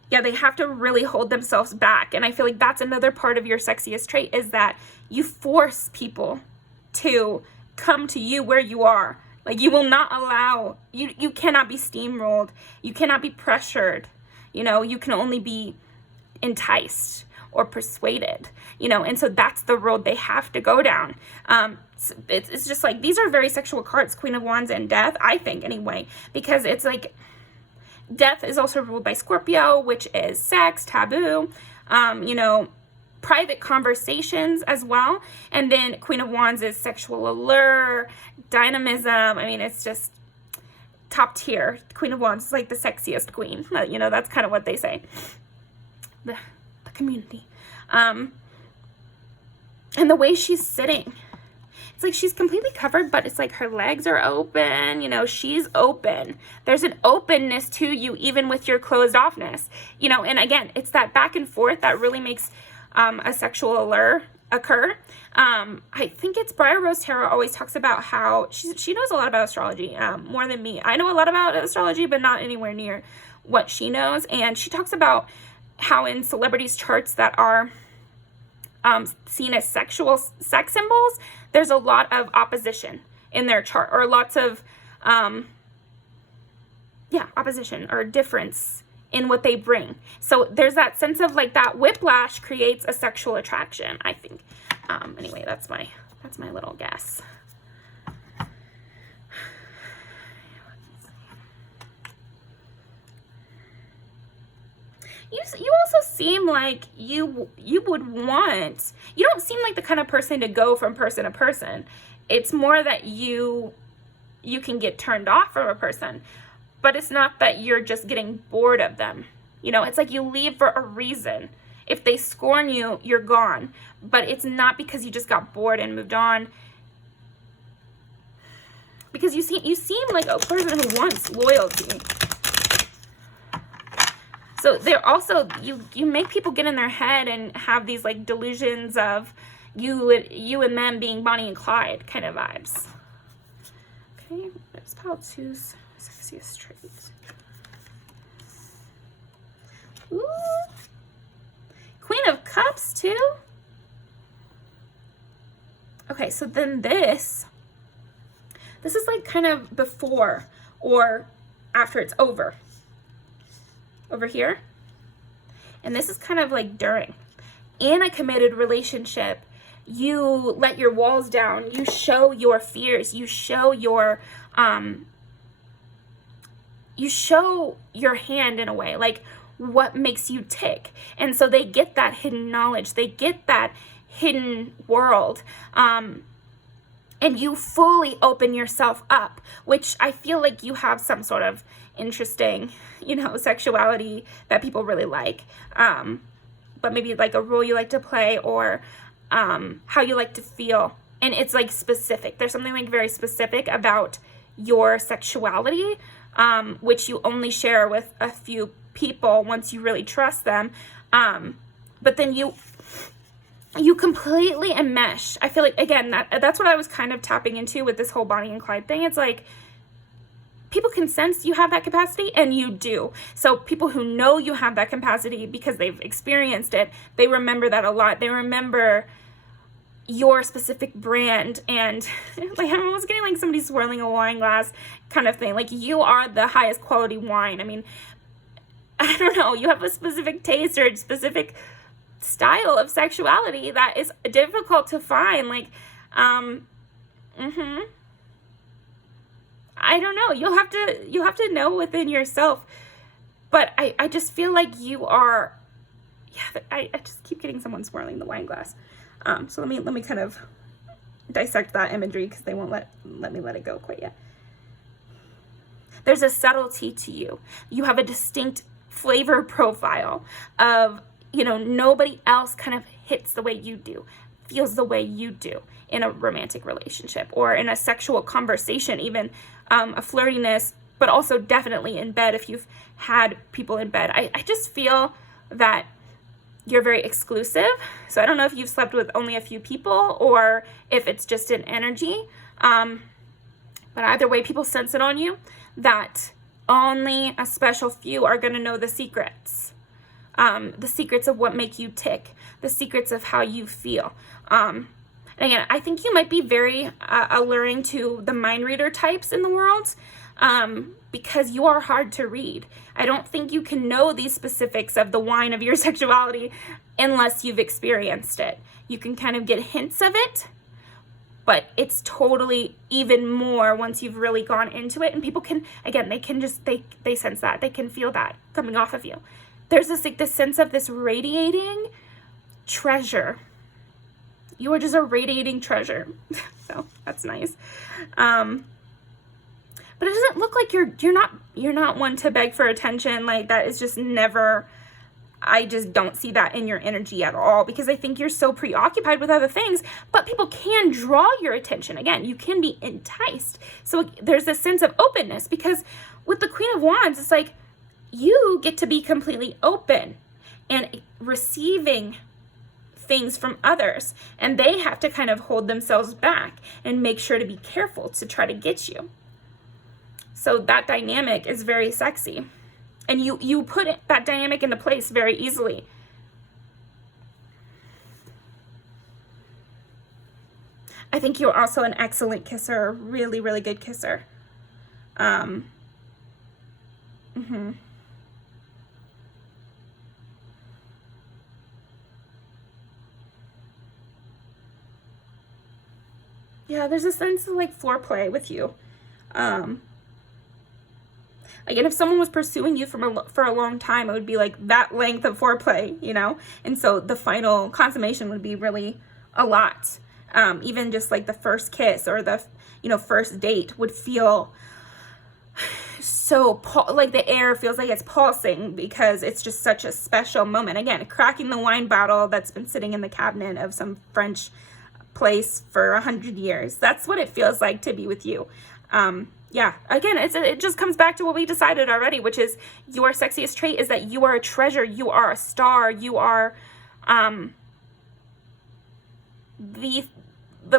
Yeah, they have to really hold themselves back. And I feel like that's another part of your sexiest trait, is that you force people to come to you where you are. Like, you will not allow, you cannot be steamrolled. You cannot be pressured. You can only be enticed or persuaded, and so that's the road they have to go down. It's just like, these are very sexual cards, Queen of Wands and Death, I think, anyway, because it's like, Death is also ruled by Scorpio, which is sex, taboo, private conversations as well. And then Queen of Wands is sexual allure, dynamism. I mean, it's just top tier. Queen of Wands is like the sexiest queen. That's kind of what they say. The community. And the way she's sitting, it's like she's completely covered, but it's like her legs are open, she's open. There's an openness to you, even with your closed offness, and again, it's that back and forth that really makes a sexual allure occur. I think it's Briar Rose Tarot always talks about how she knows a lot about astrology, more than me. I know a lot about astrology, but not anywhere near what she knows. And she talks about how in celebrities' charts that are seen as sexual sex symbols, there's a lot of opposition in their chart, or lots of opposition or difference in what they bring. So there's that sense of like that whiplash creates a sexual attraction, I think. Anyway, that's my little guess. You also seem like you don't seem like the kind of person to go from person to person. It's more that you can get turned off from a person, but it's not that you're just getting bored of them. It's like you leave for a reason. If they scorn you, you're gone, but it's not because you just got bored and moved on. Because you seem like a person who wants loyalty. So they're also, you make people get in their head and have these like delusions of you and them being Bonnie and Clyde kind of vibes. Okay, there's pile two's sexiest traits. Ooh, Queen of Cups too. Okay, so then this is like kind of before or after it's over. Over here. And this is kind of like during. In a committed relationship, you let your walls down. You show your fears. You show your hand in a way, like what makes you tick. And so they get that hidden knowledge. They get that hidden world. And you fully open yourself up, which I feel like you have some sort of interesting, sexuality that people really like. But maybe like a role you like to play, or how you like to feel. And it's like specific. There's something like very specific about your sexuality, which you only share with a few people once you really trust them. But then you completely enmesh. I feel like, again, that's what I was kind of tapping into with this whole Bonnie and Clyde thing. It's like, people can sense you have that capacity, and you do. So people who know you have that capacity because they've experienced it, they remember that a lot. They remember your specific brand, and like I'm almost getting like somebody swirling a wine glass kind of thing. Like, you are the highest quality wine. I mean, I don't know, you have a specific taste or a specific style of sexuality that is difficult to find. Like, I don't know. You'll have to know within yourself. But I just feel like you are, yeah, I just keep getting someone swirling the wine glass. So let me kind of dissect that imagery, because they won't let me let it go quite yet. There's a subtlety to you. You have a distinct flavor profile of, nobody else kind of hits the way you do, feels the way you do in a romantic relationship or in a sexual conversation, even a flirtiness, but also definitely in bed if you've had people in bed. I just feel that you're very exclusive. So I don't know if you've slept with only a few people or if it's just an energy. But either way, people sense it on you that only a special few are going to know the secrets. The secrets of what make you tick, the secrets of how you feel. And again, I think you might be very alluring to the mind reader types in the world, because you are hard to read. I don't think you can know these specifics of the wine of your sexuality unless you've experienced it. You can kind of get hints of it, but it's totally even more once you've really gone into it. And people can, again, they can just, they sense that. They can feel that coming off of you. There's this, like, this sense of this radiating treasure. You are just a radiating treasure. So that's nice. But it doesn't look like you're not one to beg for attention. Like, that is just never, I just don't see that in your energy at all, because I think you're so preoccupied with other things. But people can draw your attention. Again, you can be enticed. So there's this sense of openness, because with the Queen of Wands, it's like you get to be completely open and receiving things from others, and they have to kind of hold themselves back and make sure to be careful to try to get you. So that dynamic is very sexy, and you put that dynamic into place very easily. I think you're also an excellent kisser, really, really good kisser. Yeah, there's a sense of like foreplay with you. Again, if someone was pursuing you for a long time, it would be like that length of foreplay, And so the final consummation would be really a lot. Even just like the first kiss or the, first date would feel so, like the air feels like it's pulsing, because it's just such a special moment. Again, cracking the wine bottle that's been sitting in the cabinet of some French place for 100 years. That's what it feels like to be with you. Yeah, again, it just comes back to what we decided already, which is your sexiest trait is that you are a treasure, you are a star, you are the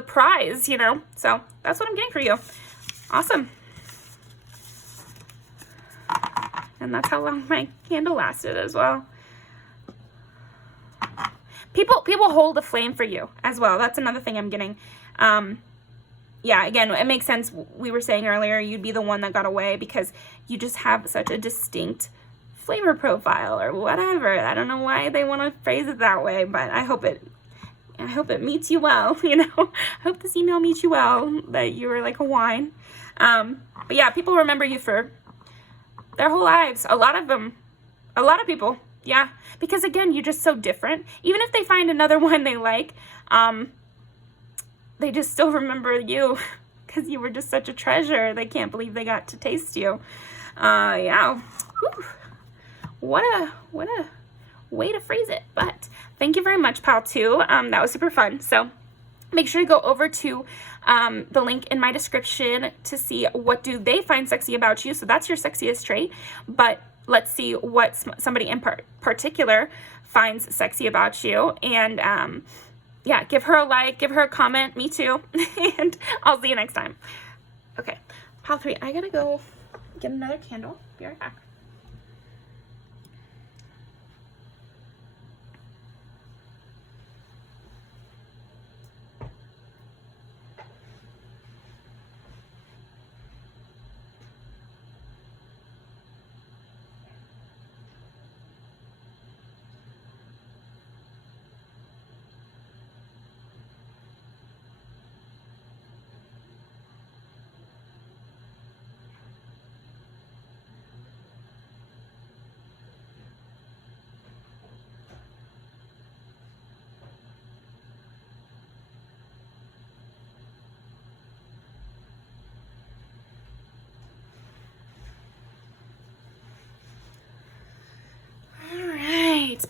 prize, So that's what I'm getting for you. Awesome. And that's how long my candle lasted as well. People hold a flame for you as well. That's another thing I'm getting. Yeah, again, it makes sense. We were saying earlier, you'd be the one that got away because you just have such a distinct flavor profile or whatever. I don't know why they want to phrase it that way, but I hope it meets you well, I hope this email meets you well, that you were like a wine. But yeah, people remember you for their whole lives. A lot of people. Yeah, because again, you're just so different. Even if they find another one they like, they just still remember you because you were just such a treasure. They can't believe they got to taste you. Yeah. Whew. What a way to phrase it. But thank you very much, Pal 2. That was super fun. So make sure to go over to the link in my description to see what do they find sexy about you. So that's your sexiest trait. But let's see what somebody in particular finds sexy about you. And yeah, give her a like, give her a comment, me too. And I'll see you next time. Okay, Pal 3, I gotta go get another candle. Be right back.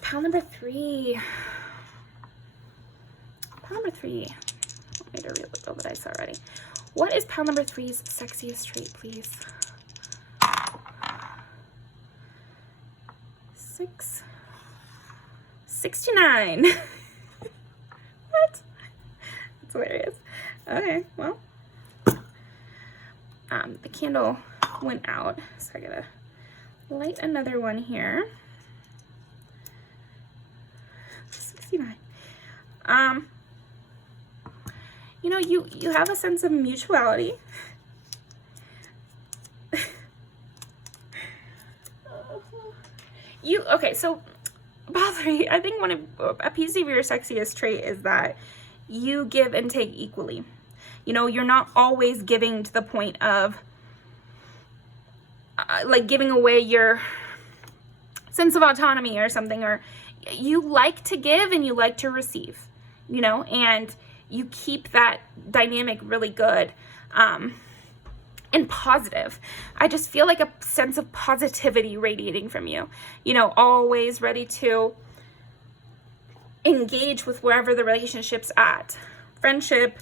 Pile number 3. Pile number 3. Want me to read the dice already. What is pile number 3's sexiest trait, please? 69. What? That's hilarious. Okay, well. The candle went out, so I gotta light another one here. 69. You know, you have a sense of mutuality. Okay, so Valerie, I think a piece of your sexiest trait is that you give and take equally. You know, you're not always giving to the point of like giving away your sense of autonomy or something, or you like to give and you like to receive, you know, and you keep that dynamic really good and positive. I just feel like a sense of positivity radiating from you, you know, always ready to engage with wherever the relationship's at. Friendship,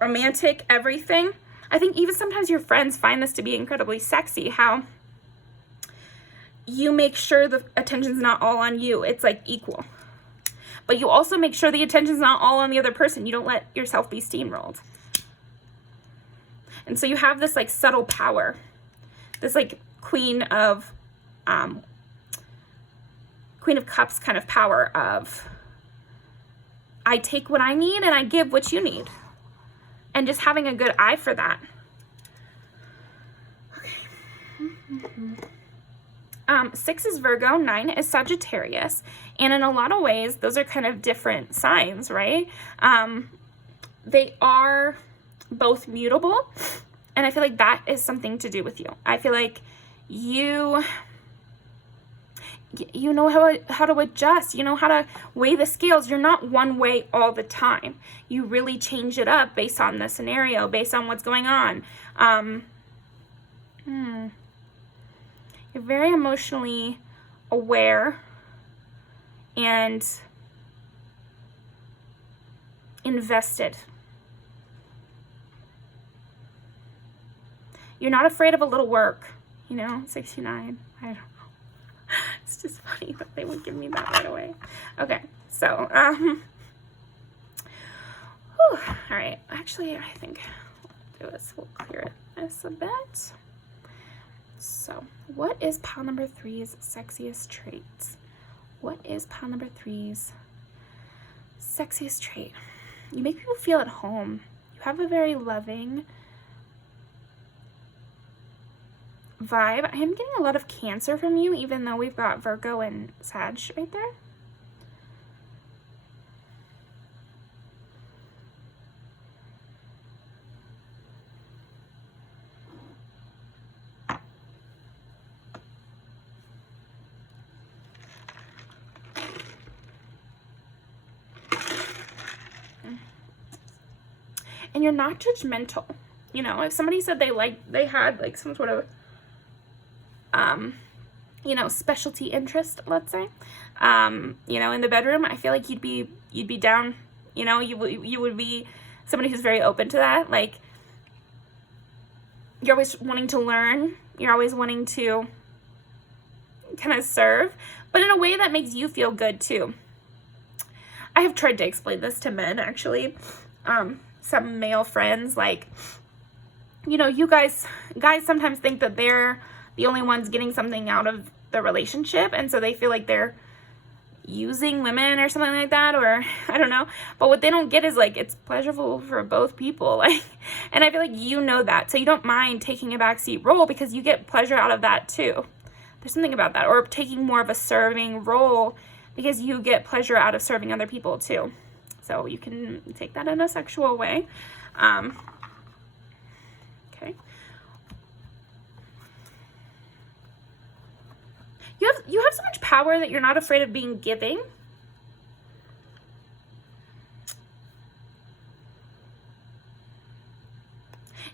romantic, everything. I think even sometimes your friends find this to be incredibly sexy, how you make sure the attention's not all on you. It's like equal. But you also make sure the attention's not all on the other person. You don't let yourself be steamrolled. And so you have this like subtle power, this like Queen of Cups kind of power of, I take what I need and I give what you need. And just having a good eye for that. Okay. 6 is Virgo, 9 is Sagittarius. And in a lot of ways, those are kind of different signs, right? They are both mutable. And I feel like that is something to do with you. I feel like you know how to adjust, you know how to weigh the scales. You're not one way all the time. You really change it up based on the scenario, based on what's going on. You're very emotionally aware and invested. You're not afraid of a little work, you know, 69. I don't know. It's just funny that they would give me that right away. Okay, so, all right. Actually, I think we'll do this. We'll clear this a bit. So, what is pile number 3's sexiest traits? What is pile number 3's sexiest trait? You make people feel at home. You have a very loving vibe. I am getting a lot of Cancer from you, even though we've got Virgo and Sag right there. And you're not judgmental. You know, if somebody said they had like some sort of you know, specialty interest, let's say, you know, in the bedroom, I feel like you'd be down, you know, you would be somebody who's very open to that. Like, you're always wanting to learn. You're always wanting to kind of serve, but in a way that makes you feel good too. I have tried to explain this to men, actually. Some male friends, like, you know, guys sometimes think that they're the only ones getting something out of the relationship, and so they feel like they're using women or something like that, or I don't know. But what they don't get is like, it's pleasurable for both people. Like, and I feel like you know that, so you don't mind taking a backseat role because you get pleasure out of that too. There's something about that, or taking more of a serving role because you get pleasure out of serving other people too. So you can take that in a sexual way. Okay. You have so much power that you're not afraid of being giving.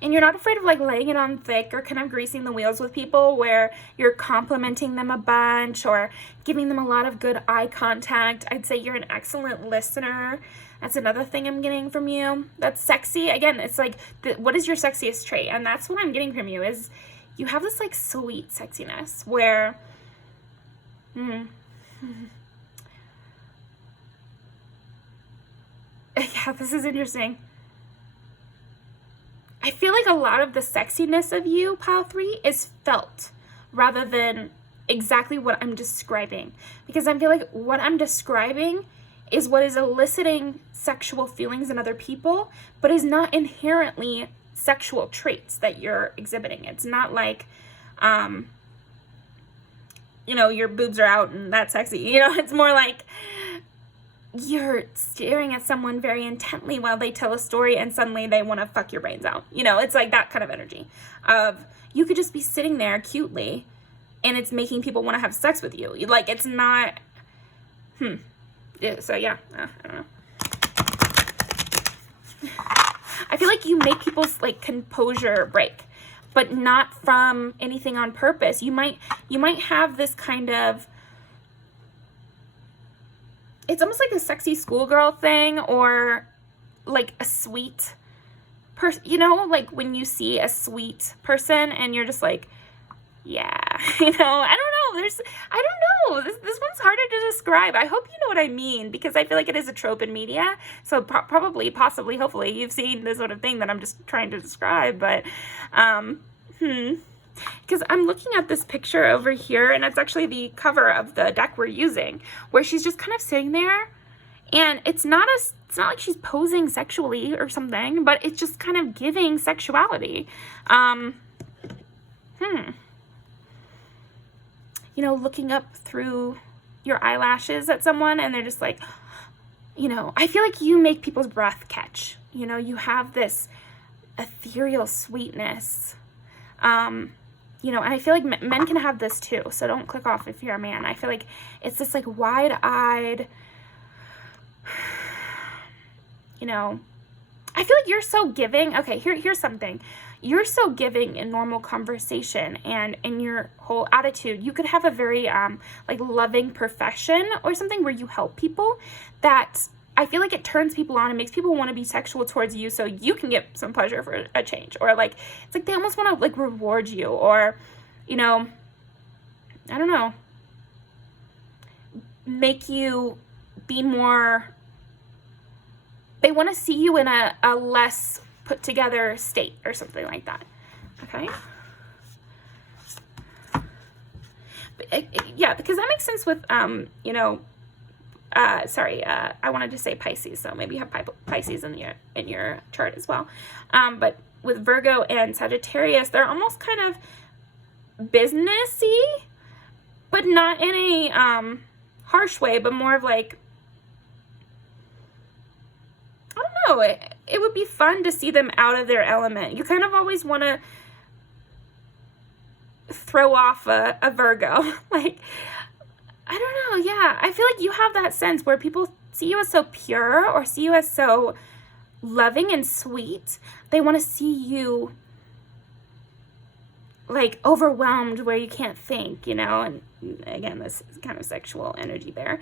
And you're not afraid of like laying it on thick or kind of greasing the wheels with people where you're complimenting them a bunch or giving them a lot of good eye contact. I'd say you're an excellent listener. That's another thing I'm getting from you. That's sexy. Again, it's like, what is your sexiest trait? And that's what I'm getting from you is you have this like sweet sexiness where, yeah, this is interesting. I feel like a lot of the sexiness of you, Pile 3, is felt rather than exactly what I'm describing. Because I feel like what I'm describing is what is eliciting sexual feelings in other people, but is not inherently sexual traits that you're exhibiting. It's not like, your boobs are out and that's sexy. It's more like you're staring at someone very intently while they tell a story and suddenly they want to fuck your brains out. It's like that kind of energy of you could just be sitting there cutely and it's making people want to have sex with you. Like, it's not, Yeah, so yeah, I don't know. I feel like you make people's like composure break, but not from anything on purpose. You might have this kind of, it's almost like a sexy schoolgirl thing or like a sweet person, like when you see a sweet person and you're just like, yeah, I don't know. I don't know. This one's harder to describe. I hope you know what I mean because I feel like it is a trope in media. So probably, possibly, hopefully you've seen this sort of thing that I'm just trying to describe. But, because I'm looking at this picture over here and it's actually the cover of the deck we're using where she's just kind of sitting there and it's not like she's posing sexually or something, but it's just kind of giving sexuality. Looking up through your eyelashes at someone and they're just like, I feel like you make people's breath catch. You have this ethereal sweetness. And I feel like men can have this too. So don't click off if you're a man. I feel like it's this like wide-eyed, I feel like you're so giving. Okay, here's something. You're so giving in normal conversation and in your whole attitude. You could have a very like loving profession or something where you help people that I feel like it turns people on and makes people want to be sexual towards you so you can get some pleasure for a change. Or like, it's like they almost want to like reward you or, I don't know, make you be more, they want to see you in a less put together state or something like that. Okay. But, yeah, because that makes sense with, I wanted to say Pisces, so maybe you have Pisces in your chart as well. But with Virgo and Sagittarius, they're almost kind of businessy, but not in a harsh way, but more of like, I don't know, it would be fun to see them out of their element. You kind of always want to throw off a Virgo. Like, I don't know, yeah. I feel like you have that sense where people see you as so pure or see you as so loving and sweet. They want to see you like overwhelmed where you can't think, and again, this is kind of sexual energy there.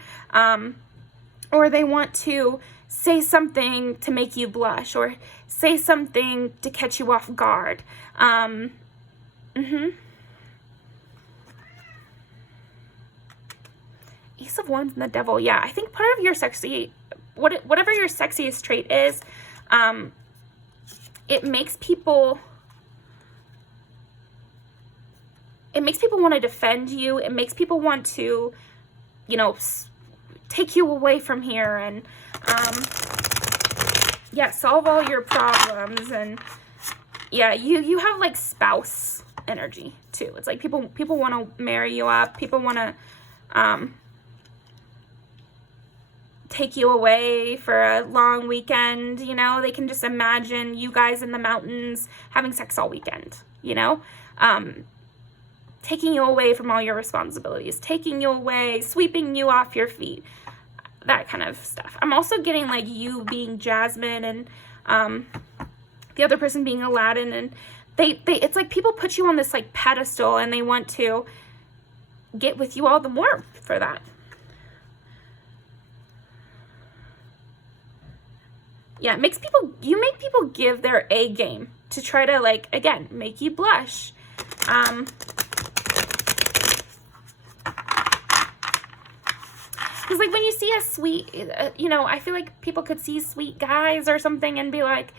Or they want to say something to make you blush or say something to catch you off guard. Ace of Wands and the Devil. Yeah, I think part of your whatever your sexiest trait is, it makes people want to defend you. It makes people want to, take you away from here and, solve all your problems. And yeah, you have like spouse energy too. It's like people want to marry you up. People want to, take you away for a long weekend, they can just imagine you guys in the mountains having sex all weekend, taking you away from all your responsibilities, taking you away, sweeping you off your feet, that kind of stuff. I'm also getting like you being Jasmine and the other person being Aladdin, and they it's like people put you on this like pedestal and they want to get with you all the more for that. Yeah, it makes people, you make people give their A game to try to, like, again, make you blush. Because, like, when you see a sweet, you know, I feel like people could see sweet guys or something and be like,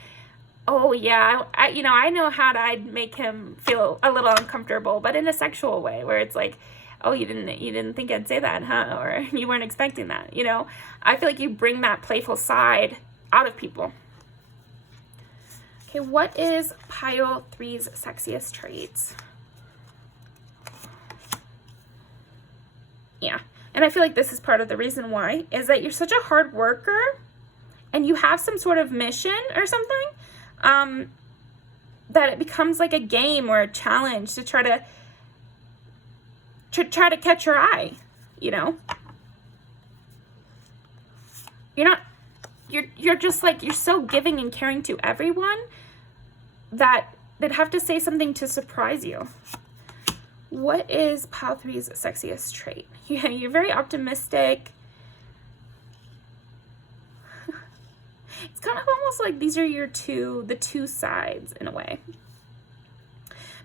oh, yeah, I know how to make him feel a little uncomfortable, but in a sexual way, where it's like, oh, you didn't think I'd say that, huh? Or you weren't expecting that, you know? I feel like you bring that playful side out of people. Okay, what is pile 3's sexiest traits? Yeah, and I feel like this is part of the reason why, is that you're such a hard worker and you have some sort of mission or something, that it becomes like a game or a challenge to try to catch your eye, you know? You're just like, you're so giving and caring to everyone that they'd have to say something to surprise you. What is pile 3's sexiest trait? Yeah, you're very optimistic. It's kind of almost like these are the two sides in a way.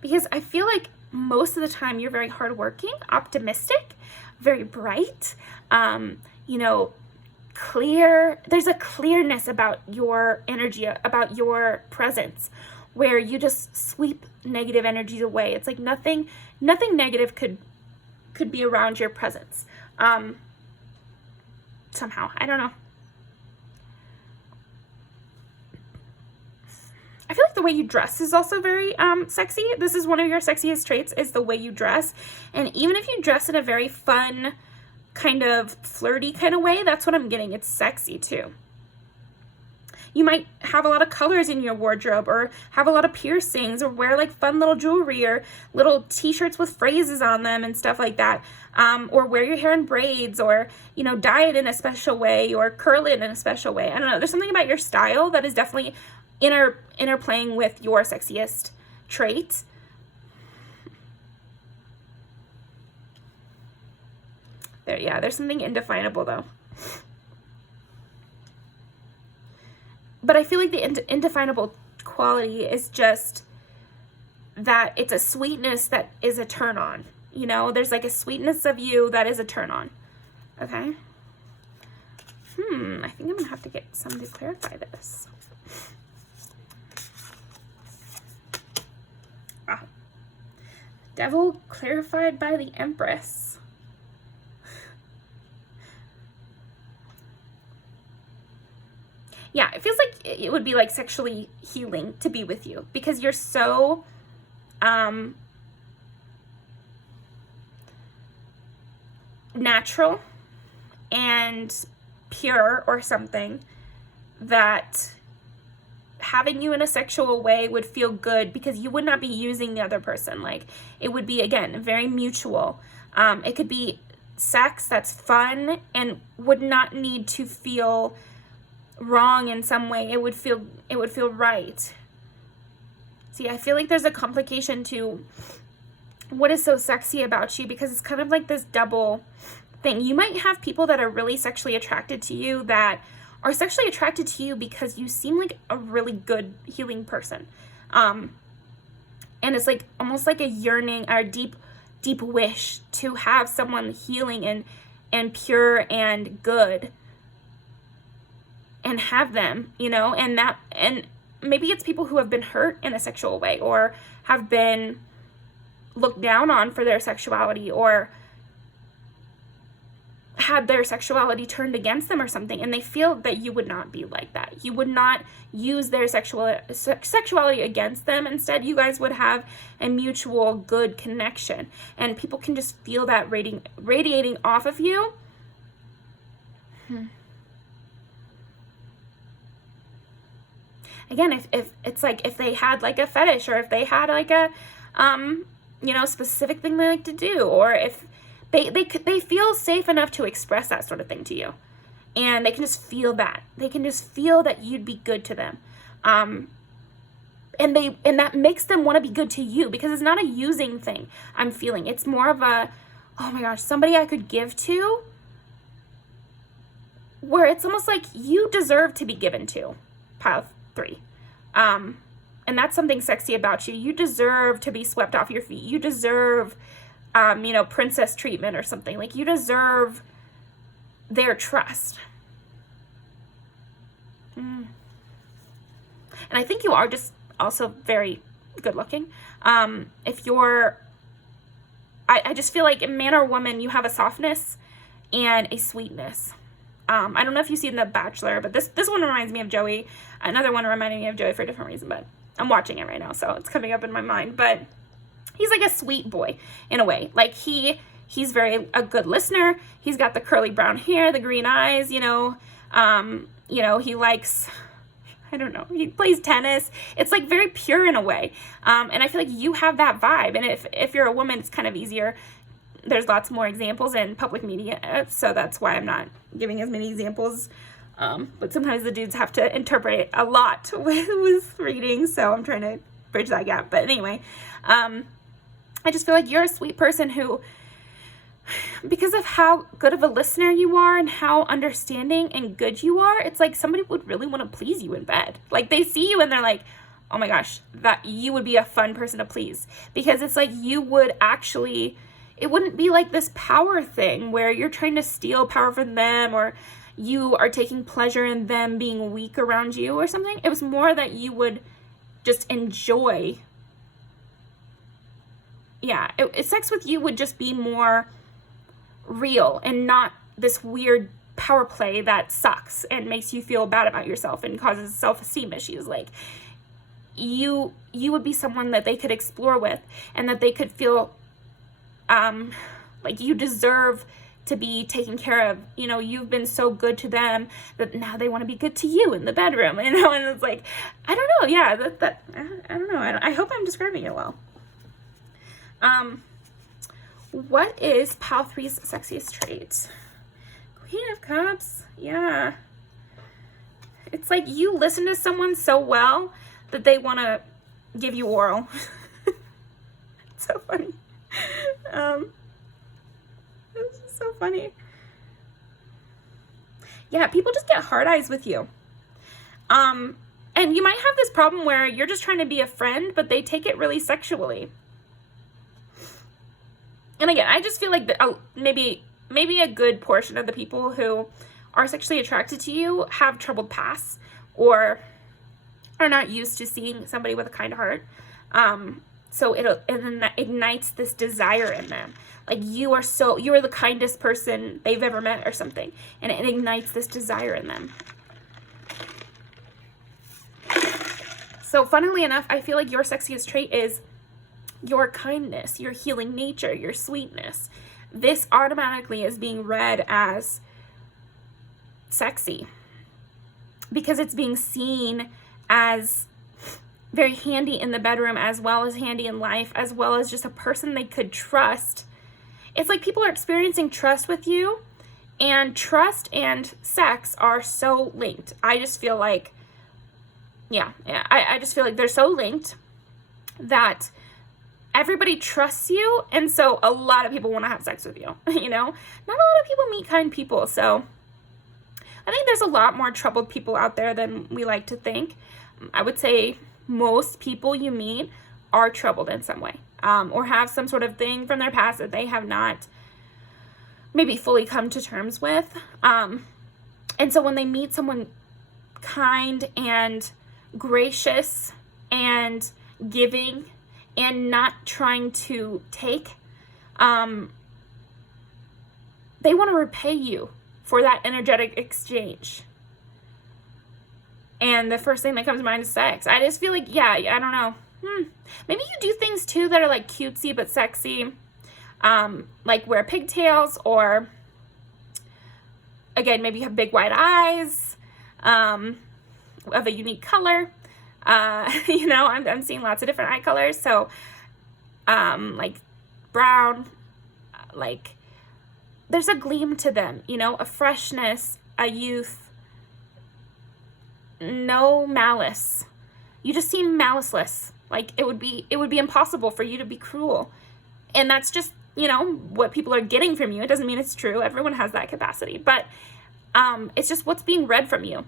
Because I feel like most of the time you're very hardworking, optimistic, very bright, you know, clear. There's a clearness about your energy, about your presence, where you just sweep negative energies away. It's like nothing negative could be around your presence. Somehow, I don't know. I feel like the way you dress is also very sexy. This is one of your sexiest traits, is the way you dress. And even if you dress in a very fun, kind of flirty kind of way, that's what I'm getting. It's sexy too. You might have a lot of colors in your wardrobe, or have a lot of piercings, or wear like fun little jewelry, or little t-shirts with phrases on them and stuff like that. Or wear your hair in braids, or, you know, dye it in a special way, or curl it in a special way. I don't know. There's something about your style that is definitely interplaying with your sexiest trait. There's something indefinable though. But I feel like the indefinable quality is just that it's a sweetness that is a turn on. You know, there's like a sweetness of you that is a turn on. Okay? I think I'm gonna have to get some to clarify this. Wow. Devil clarified by the Empress. Yeah, it feels like it would be like sexually healing to be with you, because you're so natural and pure or something, that having you in a sexual way would feel good, because you would not be using the other person. Like, it would be, again, very mutual. It could be sex that's fun and would not need to feel wrong in some way. It would feel right. See, I feel like there's a complication to what is so sexy about you, because it's kind of like this double thing. You might have people that are really sexually attracted to you, that are sexually attracted to you because you seem like a really good healing person. And it's like almost like a yearning or deep wish to have someone healing and pure and good, and have them, you know, and maybe it's people who have been hurt in a sexual way, or have been looked down on for their sexuality, or had their sexuality turned against them or something, and they feel that you would not be like that. You would not use their sexuality against them. Instead, you guys would have a mutual good connection, and people can just feel that radiating off of you. Again, if it's like, if they had like a fetish, or if they had like a, you know, specific thing they like to do, or if they feel safe enough to express that sort of thing to you, and they can just feel that. They can just feel that you'd be good to them. and that makes them want to be good to you, because it's not a using thing I'm feeling. It's more of a, oh my gosh, somebody I could give to, where it's almost like you deserve to be given to, pile 3. And that's something sexy about you. You deserve to be swept off your feet. You deserve, princess treatment or something. Like, you deserve their trust. And I think you are just also very good looking. If you're, I just feel like, man or woman, you have a softness and a sweetness. I don't know if you've seen The Bachelor, but this one reminds me of Joey. Another one reminded me of Joey for a different reason, but I'm watching it right now, so it's coming up in my mind. But he's like a sweet boy in a way. Like, he's very a good listener. He's got the curly brown hair, the green eyes, he likes, I don't know, he plays tennis. It's like very pure in a way. And I feel like you have that vibe. And if you're a woman, it's kind of easier. There's lots more examples in public media, so that's why I'm not giving as many examples. But sometimes the dudes have to interpret a lot with reading, so I'm trying to bridge that gap. But anyway, I just feel like you're a sweet person who, because of how good of a listener you are and how understanding and good you are, it's like somebody would really want to please you in bed. Like, they see you and they're like, oh my gosh, that you would be a fun person to please. Because it's like you would actually, it wouldn't be like this power thing where you're trying to steal power from them, or you are taking pleasure in them being weak around you or something. It was more that you would just enjoy. Yeah, sex with you would just be more real and not this weird power play that sucks and makes you feel bad about yourself and causes self-esteem issues. Like, you would be someone that they could explore with, and that they could feel like you deserve to be taken care of. You've been so good to them that now they want to be good to you in the bedroom, and it's like, I don't know. Yeah, I don't know. I hope I'm describing it well. What is pile 3's sexiest trait? Queen of Cups. Yeah. It's like you listen to someone so well that they want to give you oral. It's so funny. It's just so funny. Yeah, people just get hard eyes with you. And you might have this problem where you're just trying to be a friend, but they take it really sexually. And again, I just feel like maybe a good portion of the people who are sexually attracted to you have troubled pasts, or are not used to seeing somebody with a kind heart. So it ignites this desire in them. Like, you are the kindest person they've ever met or something. And it ignites this desire in them. So funnily enough, I feel like your sexiest trait is your kindness, your healing nature, your sweetness. This automatically is being read as sexy, because it's being seen as very handy in the bedroom, as well as handy in life, as well as just a person they could trust. It's like people are experiencing trust with you, and trust and sex are so linked. I just feel like, I just feel like they're so linked that everybody trusts you, and so a lot of people want to have sex with you. Not a lot of people meet kind people, so I think there's a lot more troubled people out there than we like to think. I would say most people you meet are troubled in some way, or have some sort of thing from their past that they have not maybe fully come to terms with. And so when they meet someone kind and gracious and giving and not trying to take, they want to repay you for that energetic exchange. And the first thing that comes to mind is sex. I just feel like, I don't know. Maybe you do things too that are like cutesy but sexy. Like wear pigtails, or again, maybe you have big wide eyes, of a unique color. I'm seeing lots of different eye colors. So, like brown, like there's a gleam to them, a freshness, a youth, no malice, You just seem maliceless. Like it would be impossible for you to be cruel. And that's just, you know, what people are getting from you. It doesn't mean it's true. Everyone has that capacity, but it's just what's being read from you.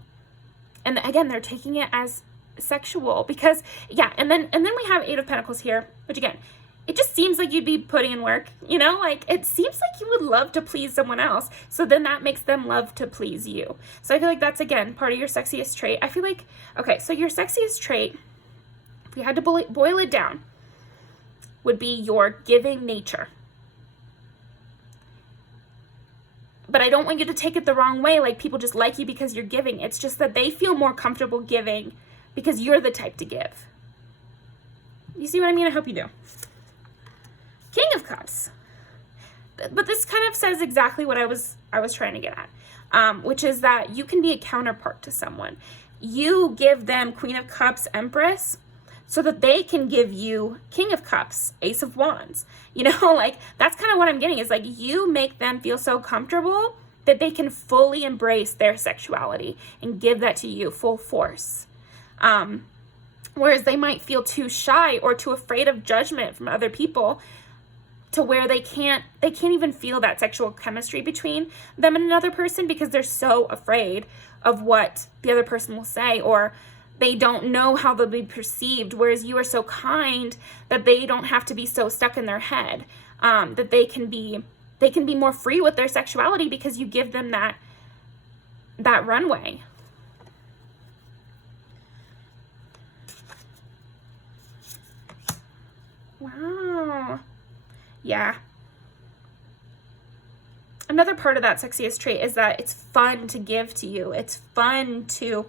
And again, they're taking it as sexual because, yeah. And then we have 8 of Pentacles here, which again, it just seems like you'd be putting in work, you know, like it seems like you would love to please someone else. So then that makes them love to please you. So I feel like that's, again, part of your sexiest trait. I feel like, okay, so your sexiest trait, if we had to boil it down, would be your giving nature. But I don't want you to take it the wrong way, like people just like you because you're giving. It's just that they feel more comfortable giving because you're the type to give. You see what I mean? I hope you do. King of Cups. But this kind of says exactly what I was trying to get at, which is that you can be a counterpart to someone. You give them Queen of Cups, Empress, so that they can give you King of Cups, Ace of Wands. You know, like that's kind of what I'm getting is like you make them feel so comfortable that they can fully embrace their sexuality and give that to you full force. Whereas they might feel too shy or too afraid of judgment from other people to where they can't even feel that sexual chemistry between them and another person because they're so afraid of what the other person will say, or they don't know how they'll be perceived, whereas you are so kind that they don't have to be so stuck in their head, that they can be more free with their sexuality because you give them that runway. Wow. Yeah. Another part of that sexiest trait is that it's fun to give to you. It's fun to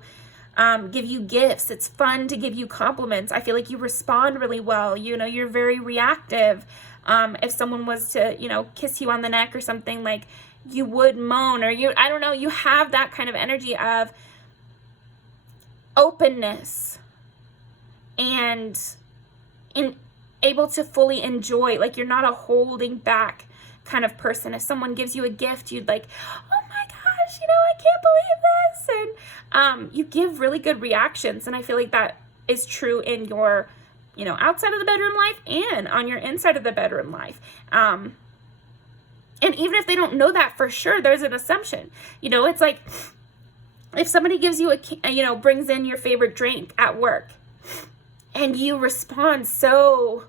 give you gifts. It's fun to give you compliments. I feel like you respond really well. You know, you're very reactive. If someone was to, you know, kiss you on the neck or something, like you would moan, or I don't know, you have that kind of energy of openness and able to fully enjoy, like you're not a holding back kind of person. If someone gives you a gift, you'd like, oh my gosh, you know, I can't believe this. And you give really good reactions. And I feel like that is true in your, you know, outside of the bedroom life and on your inside of the bedroom life. And even if they don't know that for sure, there's an assumption. You know, it's like if somebody gives you brings in your favorite drink at work and you respond so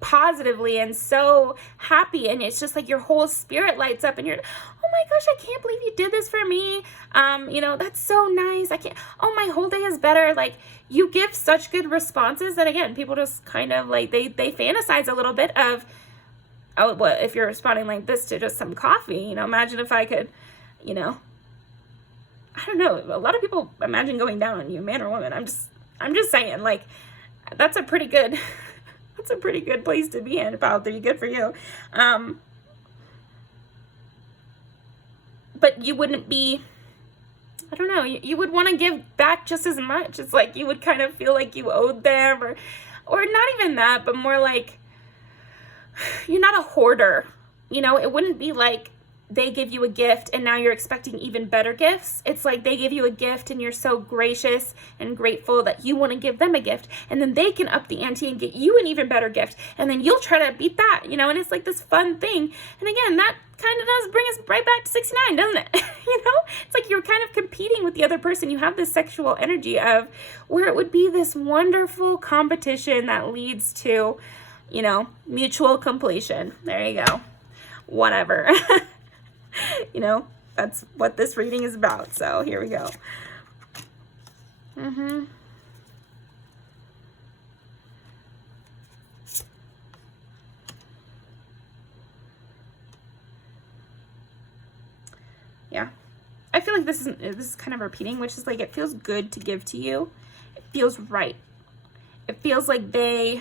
positively and so happy, and it's just like your whole spirit lights up and you're, oh my gosh, I can't believe you did this for me. You know, that's so nice. My whole day is better. Like you give such good responses that again, people just kind of like, they fantasize a little bit of, oh, well, if you're responding like this to just some coffee, you know, imagine if I could, you know, I don't know. A lot of people imagine going down on you, man or woman. I'm just saying, like, that's a pretty good place to be in, pal. Pretty good for you. But you wouldn't be, I don't know, you would want to give back just as much. It's like you would kind of feel like you owed them, or not even that, but more like you're not a hoarder. You know, it wouldn't be like they give you a gift and now you're expecting even better gifts. It's like they give you a gift and you're so gracious and grateful that you want to give them a gift, and then they can up the ante and get you an even better gift, and then you'll try to beat that, you know, and it's like this fun thing. And again, that kind of does bring us right back to 69, doesn't it? You know, it's like you're kind of competing with the other person. You have this sexual energy of where it would be this wonderful competition that leads to, you know, mutual completion. There you go. Whatever. You know, that's what this reading is about. So here we go. Yeah. I feel like this is kind of repeating, which is like it feels good to give to you. It feels right. It feels like I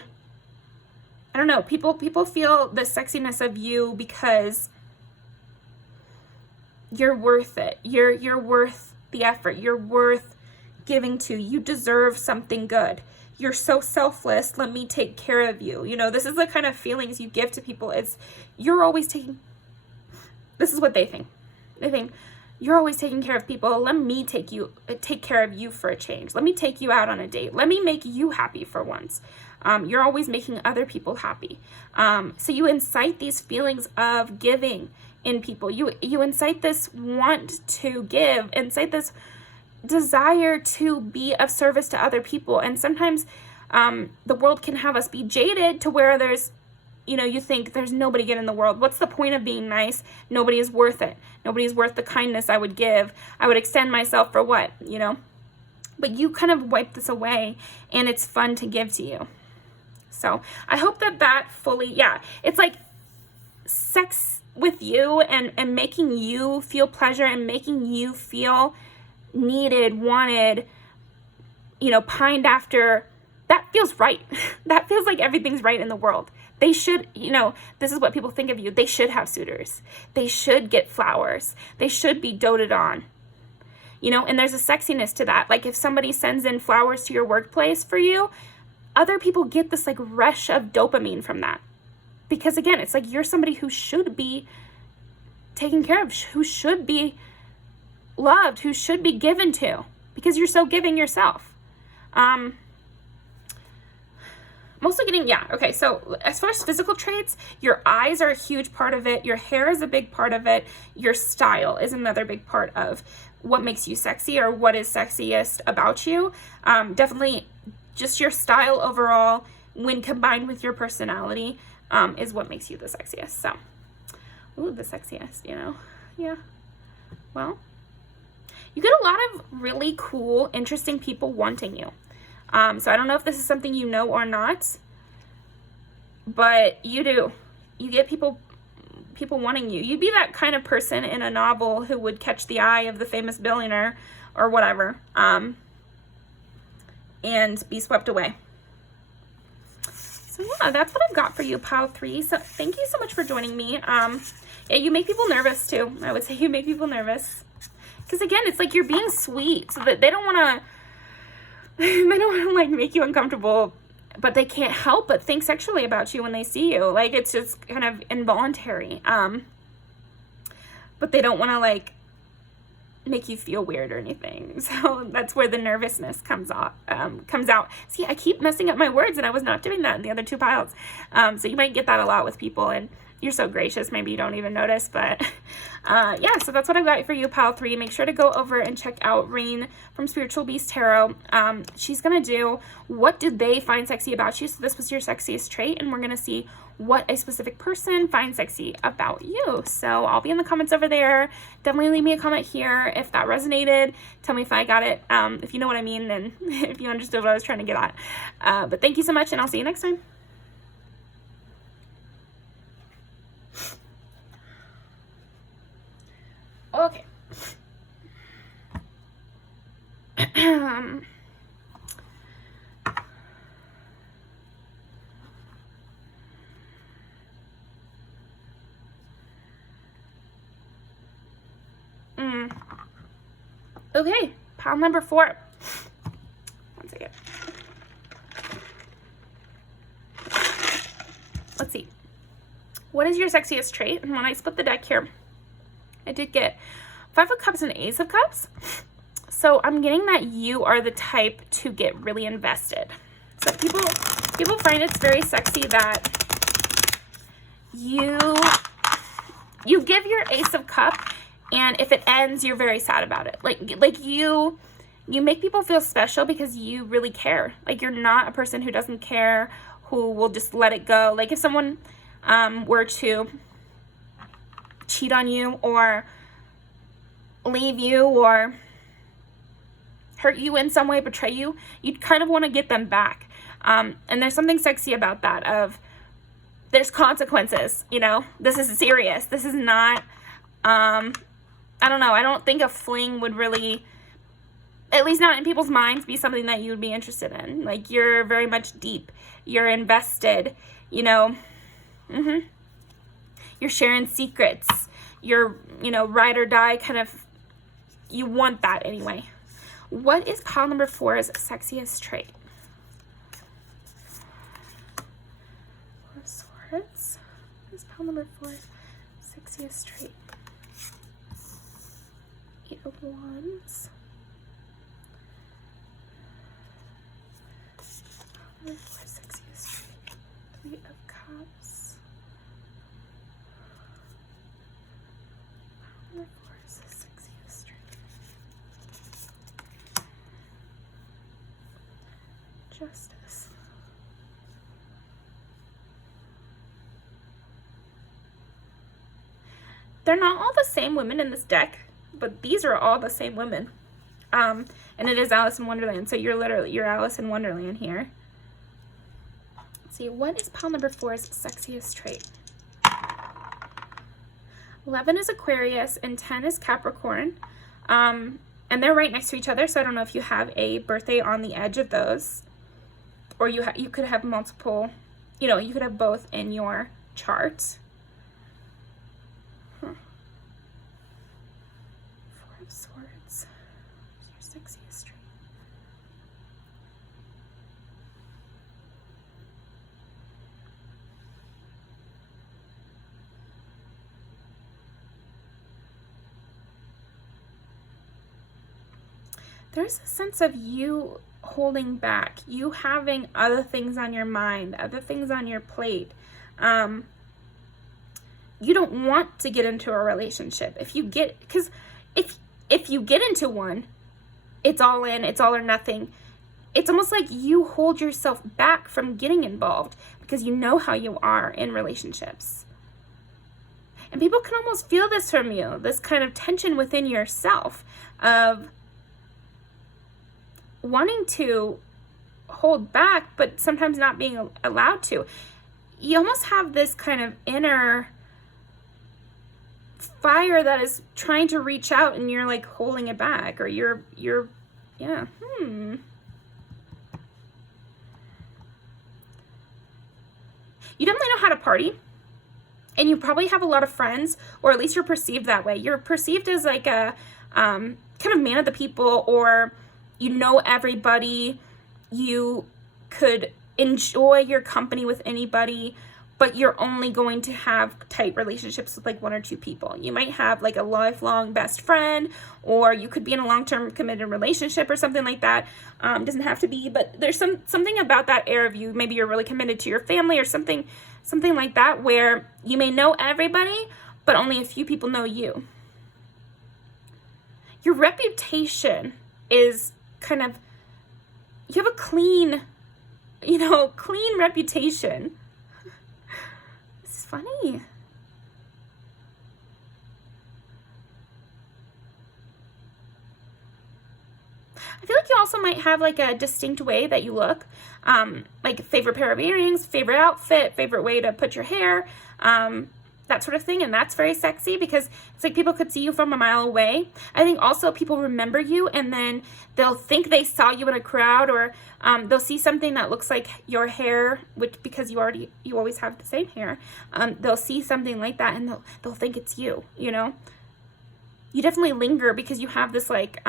don't know, people feel the sexiness of you because you're worth it. You're worth the effort. You're worth giving to. You deserve something good. You're so selfless. Let me take care of you. You know, this is the kind of feelings you give to people. It's you're always taking. This is what they think. They think you're always taking care of people. Let me take care of you for a change. Let me take you out on a date. Let me make you happy for once. You're always making other people happy. So you incite these feelings of giving in people. You incite this want to give, incite this desire to be of service to other people. And sometimes the world can have us be jaded to where there's, you think there's nobody good in the world. What's the point of being nice? Nobody is worth it. Nobody is worth the kindness I would give. I would extend myself for what, But you kind of wipe this away, and it's fun to give to you. So I hope that fully, it's like sex with you and making you feel pleasure and making you feel needed, wanted, pined after. That feels right. That feels like everything's right in the world. They should, this is what people think of you. They should have suitors. They should get flowers. They should be doted on. And there's a sexiness to that. Like if somebody sends in flowers to your workplace for you, other people get this like rush of dopamine from that. Because again, it's like you're somebody who should be taken care of, who should be loved, who should be given to, because you're so giving yourself. I'm also getting, okay, so as far as physical traits, your eyes are a huge part of it. Your hair is a big part of it. Your style is another big part of what makes you sexy or what is sexiest about you. Definitely just your style overall, when combined with your personality, is what makes you the sexiest. So, the sexiest, Yeah. Well, you get a lot of really cool, interesting people wanting you. So I don't know if this is something you know or not, but you do. You get people wanting you. You'd be that kind of person in a novel who would catch the eye of the famous billionaire or whatever, and be swept away. So that's what I've got for you, Pile 3. So thank you so much for joining me. You make people nervous too. I would say you make people nervous. Because again, it's like you're being sweet, so that they don't want to like make you uncomfortable, but they can't help but think sexually about you when they see you. Like it's just kind of involuntary. But they don't want to like make you feel weird or anything. So that's where the nervousness comes out. See, I keep messing up my words, and I was not doing that in the other 2 piles. So you might get that a lot with people, and you're so gracious, maybe you don't even notice, but so that's what I've got for you, Pile 3. Make sure to go over and check out Rain from Spiritual Beast Tarot. She's going to do what did they find sexy about you. So this was your sexiest trait, and we're going to see what a specific person finds sexy about you. So I'll be in the comments over there. Definitely leave me a comment here if that resonated. Tell me if I got it, if you know what I mean, and if you understood what I was trying to get at. But thank you so much, and I'll see you next time. Okay. Okay, pile number 4. One second. Let's see. What is your sexiest trait? And when I split the deck here, I did get 5 of Cups and Ace of Cups. So I'm getting that you are the type to get really invested. So people find it's very sexy that you give your Ace of Cup, and if it ends, you're very sad about it. Like you make people feel special because you really care. Like you're not a person who doesn't care, who will just let it go. Like if someone were to cheat on you or leave you or hurt you in some way, betray you, you'd kind of want to get them back. And there's something sexy about that of there's consequences, this is serious. This is not, I don't know. I don't think a fling would really, at least not in people's minds, be something that you would be interested in. Like you're very much deep. You're invested, You're sharing secrets. You're, ride or die kind of, you want that anyway. What is pile number 4's sexiest trait? 4 of Swords. What is pile number 4's sexiest trait? 8 of Wands. Number 4, Sexiest. 3 of Cups. Number 4 is the Sexiest. Justice. They're not all the same women in this deck, but these are all the same women. And it is Alice in Wonderland, so you're Alice in Wonderland here. Let's see, what is pile number 4's sexiest trait? 11 is Aquarius and 10 is Capricorn. And they're right next to each other, so I don't know if you have a birthday on the edge of those. Or you could have multiple, you could have both in your chart. 4 of Swords. What's your sexiest trait? There's a sense of you holding back, you having other things on your mind, other things on your plate. You don't want to get into a relationship. Because if you get into one, it's all in, it's all or nothing. It's almost like you hold yourself back from getting involved because you know how you are in relationships. And people can almost feel this from you, this kind of tension within yourself of wanting to hold back, but sometimes not being allowed to. You almost have this kind of inner fire that is trying to reach out and you're like holding it back, or you're yeah. You definitely know how to party, and you probably have a lot of friends, or at least you're perceived that way. You're perceived as like a kind of man of the people, or you know everybody, you could enjoy your company with anybody, but you're only going to have tight relationships with like 1 or 2 people. You might have like a lifelong best friend, or you could be in a long-term committed relationship or something like that. Doesn't have to be, but there's something about that air of you. Maybe you're really committed to your family or something like that, where you may know everybody, but only a few people know you. Your reputation is kind of, you have a clean reputation. This is funny. I feel like you also might have like a distinct way that you look, like favorite pair of earrings, favorite outfit, favorite way to put your hair, that sort of thing. And that's very sexy because it's like people could see you from a mile away. I think also people remember you, and then they'll think they saw you in a crowd, or they'll see something that looks like your hair, which because you always have the same hair. They'll see something like that and they'll think it's you. You definitely linger because you have this like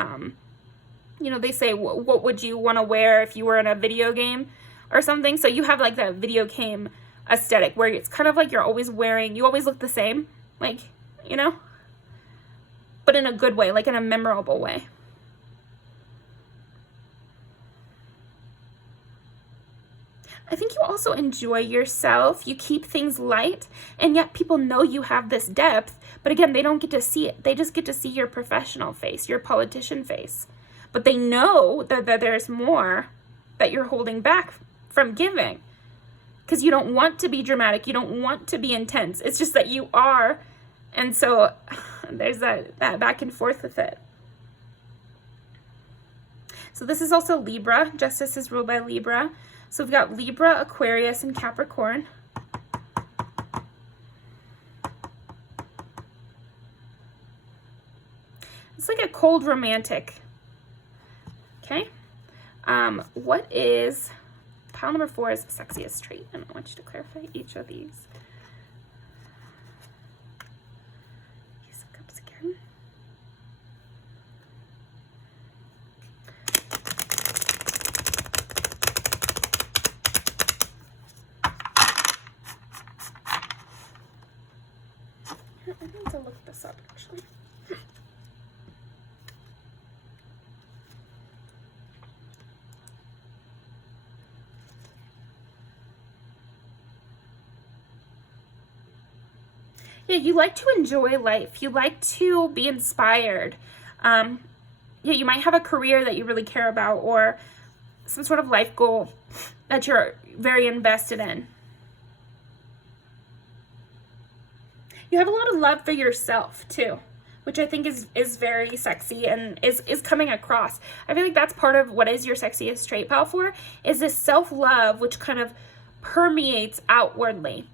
they say, what would you want to wear if you were in a video game or something? So you have like that video game aesthetic where it's kind of like you always look the same, like, but in a good way, like in a memorable way. I think you also enjoy yourself. You keep things light, and yet people know you have this depth, but again, they don't get to see it. They just get to see your professional face, your politician face. But they know that there's more that you're holding back from giving. Because you don't want to be dramatic. You don't want to be intense. It's just that you are. And so there's that back and forth with it. So this is also Libra. Justice is ruled by Libra. So we've got Libra, Aquarius, and Capricorn. It's like a cold romantic. Okay. What is pile number 4 is the sexiest trait? And I want you to clarify each of these. Ace of Cups again. I need to look this up actually. Yeah, you like to enjoy life. You like to be inspired. Yeah, you might have a career that you really care about, or some sort of life goal that you're very invested in. You have a lot of love for yourself too, which I think is very sexy and is coming across. I feel like that's part of what is your sexiest trait, pal, for, is this self-love which kind of permeates outwardly.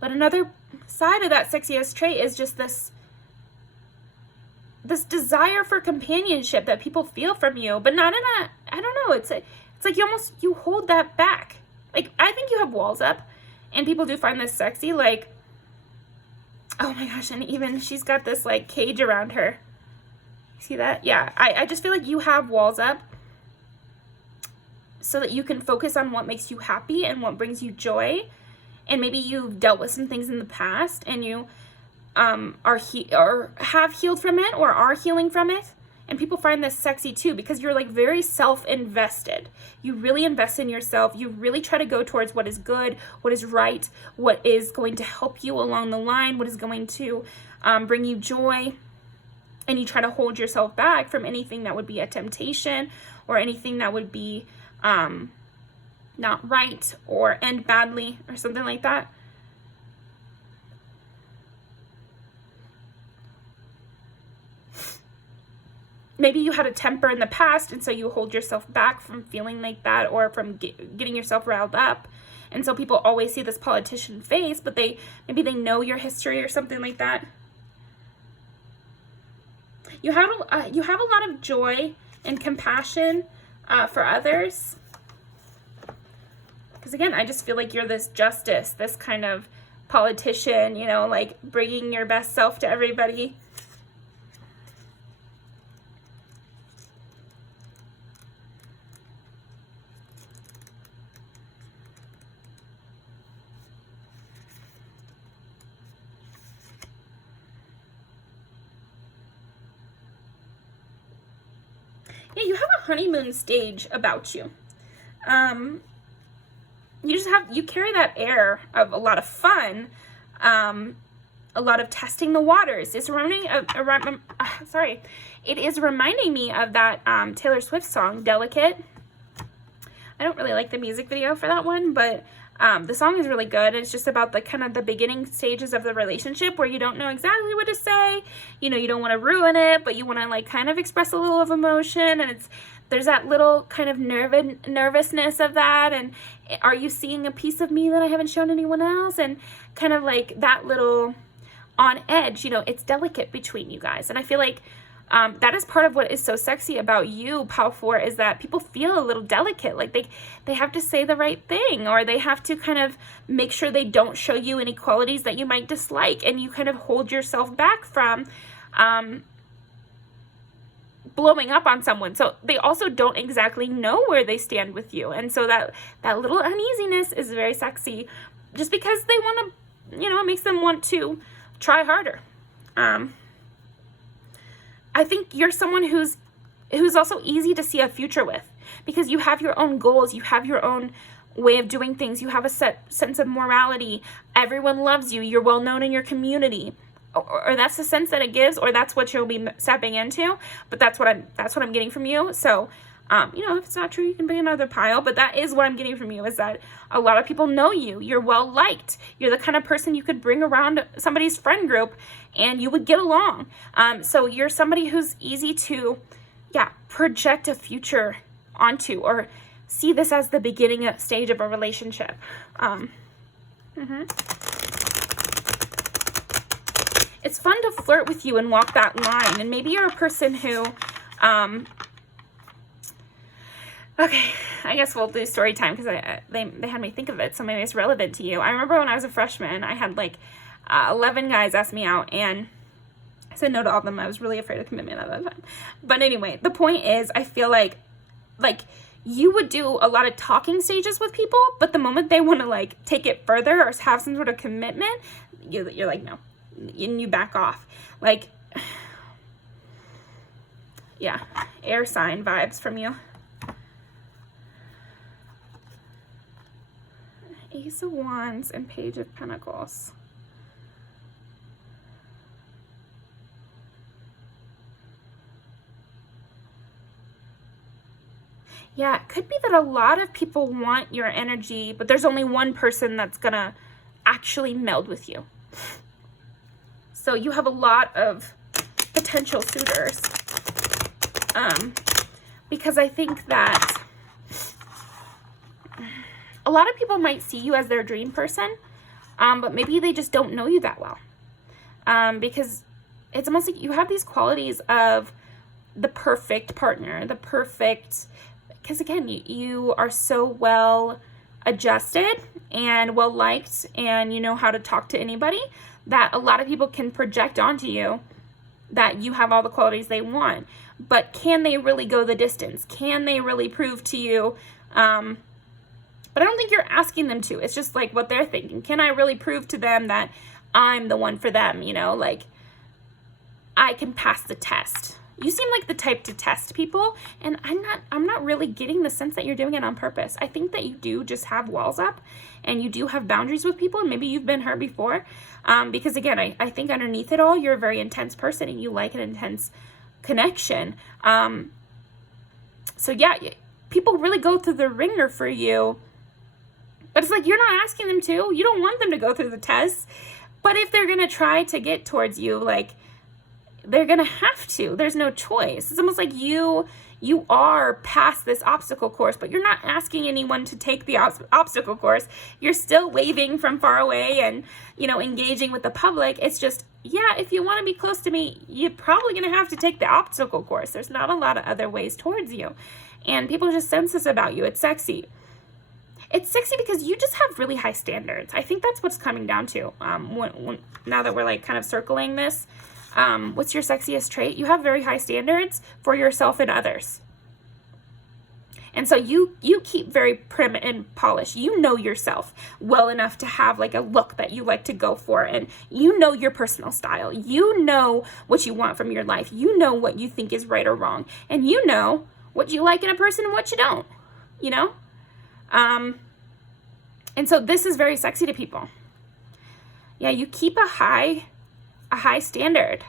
But another side of that sexiest trait is just this desire for companionship that people feel from you, but not in a, I don't know, it's like you hold that back. Like, I think you have walls up, and people do find this sexy, like, oh my gosh, and even she's got this like cage around her. See that? Yeah, I just feel like you have walls up so that you can focus on what makes you happy and what brings you joy. And maybe you've dealt with some things in the past, and you or have healed from it, or are healing from it. And people find this sexy too, because you're like very self-invested. You really invest in yourself. You really try to go towards what is good, what is right, what is going to help you along the line, what is going to bring you joy. And you try to hold yourself back from anything that would be a temptation, or anything that would be not right or end badly or something like that. Maybe you had a temper in the past, and so you hold yourself back from feeling like that, or from getting yourself riled up. And so people always see this politician face, but maybe they know your history or something like that. You have a lot of joy and compassion for others. Because again, I just feel like you're this justice, this kind of politician, you know, like bringing your best self to everybody. Yeah, you have a honeymoon stage about you. You carry that air of a lot of fun, a lot of testing the waters. It's it is reminding me of that Taylor Swift song, Delicate. I don't really like the music video for that one, but the song is really good. It's just about the kind of the beginning stages of the relationship, where you don't know exactly what to say. You know, you don't want to ruin it, but you want to like kind of express a little of emotion, and there's that little kind of nervousness of that, and are you seeing a piece of me that I haven't shown anyone else, and kind of like that little on edge, you know, it's delicate between you guys. And I feel like that is part of what is so sexy about you, Pal 4, is that people feel a little delicate, like they have to say the right thing, or they have to kind of make sure they don't show you any qualities that you might dislike, and you kind of hold yourself back from blowing up on someone. So they also don't exactly know where they stand with you, and so that little uneasiness is very sexy, just because they want to, you know, it makes them want to try harder. I think you're someone who's also easy to see a future with, because you have your own goals, you have your own way of doing things, you have a set sense of morality, everyone loves you, you're well known in your community, or that's the sense that it gives, or that's what you'll be stepping into. But that's what I'm getting from you. So you know, if it's not true, you can bring another pile, but that is what I'm getting from you, is that a lot of people know you. You're well liked. You're the kind of person you could bring around somebody's friend group and you would get along. So you're somebody who's easy to, project a future onto, or see this as the beginning stage of a relationship. It's fun to flirt with you and walk that line. And maybe you're a person who, okay, I guess we'll do story time, because they had me think of it, so maybe it's relevant to you. I remember when I was a freshman, I had like 11 guys ask me out, and I said no to all of them. I was really afraid of commitment at that time. But anyway, the point is, I feel like you would do a lot of talking stages with people, but the moment they want to like take it further or have some sort of commitment, you're like, no, and you back off. Like, yeah, air sign vibes from you. Ace of Wands and Page of Pentacles. Yeah, it could be that a lot of people want your energy, but there's only one person that's gonna actually meld with you. So you have a lot of potential suitors. Because I think that a lot of people might see you as their dream person, but maybe they just don't know you that well. Because it's almost like you have these qualities of the perfect partner, because again, you are so well adjusted and well liked, and you know how to talk to anybody, that a lot of people can project onto you that you have all the qualities they want. But can they really go the distance? Can they really prove to you? But I don't think you're asking them to. It's just like what they're thinking. Can I really prove to them that I'm the one for them? You know, like I can pass the test. You seem like the type to test people, and I'm not really getting the sense that you're doing it on purpose. I think that you do just have walls up, and you do have boundaries with people, and maybe you've been hurt before. Because again, I think underneath it all, you're a very intense person, and you like an intense connection. So yeah, people really go through the ringer for you, but it's like you're not asking them to. You don't want them to go through the tests. But if they're gonna try to get towards you, like, they're gonna have to. There's no choice. It's almost like you are past this obstacle course, but you're not asking anyone to take the obstacle course. You're still waving from far away and, you know, engaging with the public. It's just, yeah, if you want to be close to me, you're probably gonna have to take the obstacle course. There's not a lot of other ways towards you, and people just sense this about you. It's sexy. It's sexy because you just have really high standards. I think that's what's coming down to. Now that we're like kind of circling this. What's your sexiest trait? You have very high standards for yourself and others. And so you keep very prim and polished. You know yourself well enough to have like a look that you like to go for. And you know your personal style. You know what you want from your life. You know what you think is right or wrong. And you know what you like in a person and what you don't, you know? And so this is very sexy to people. Yeah, you keep a high standard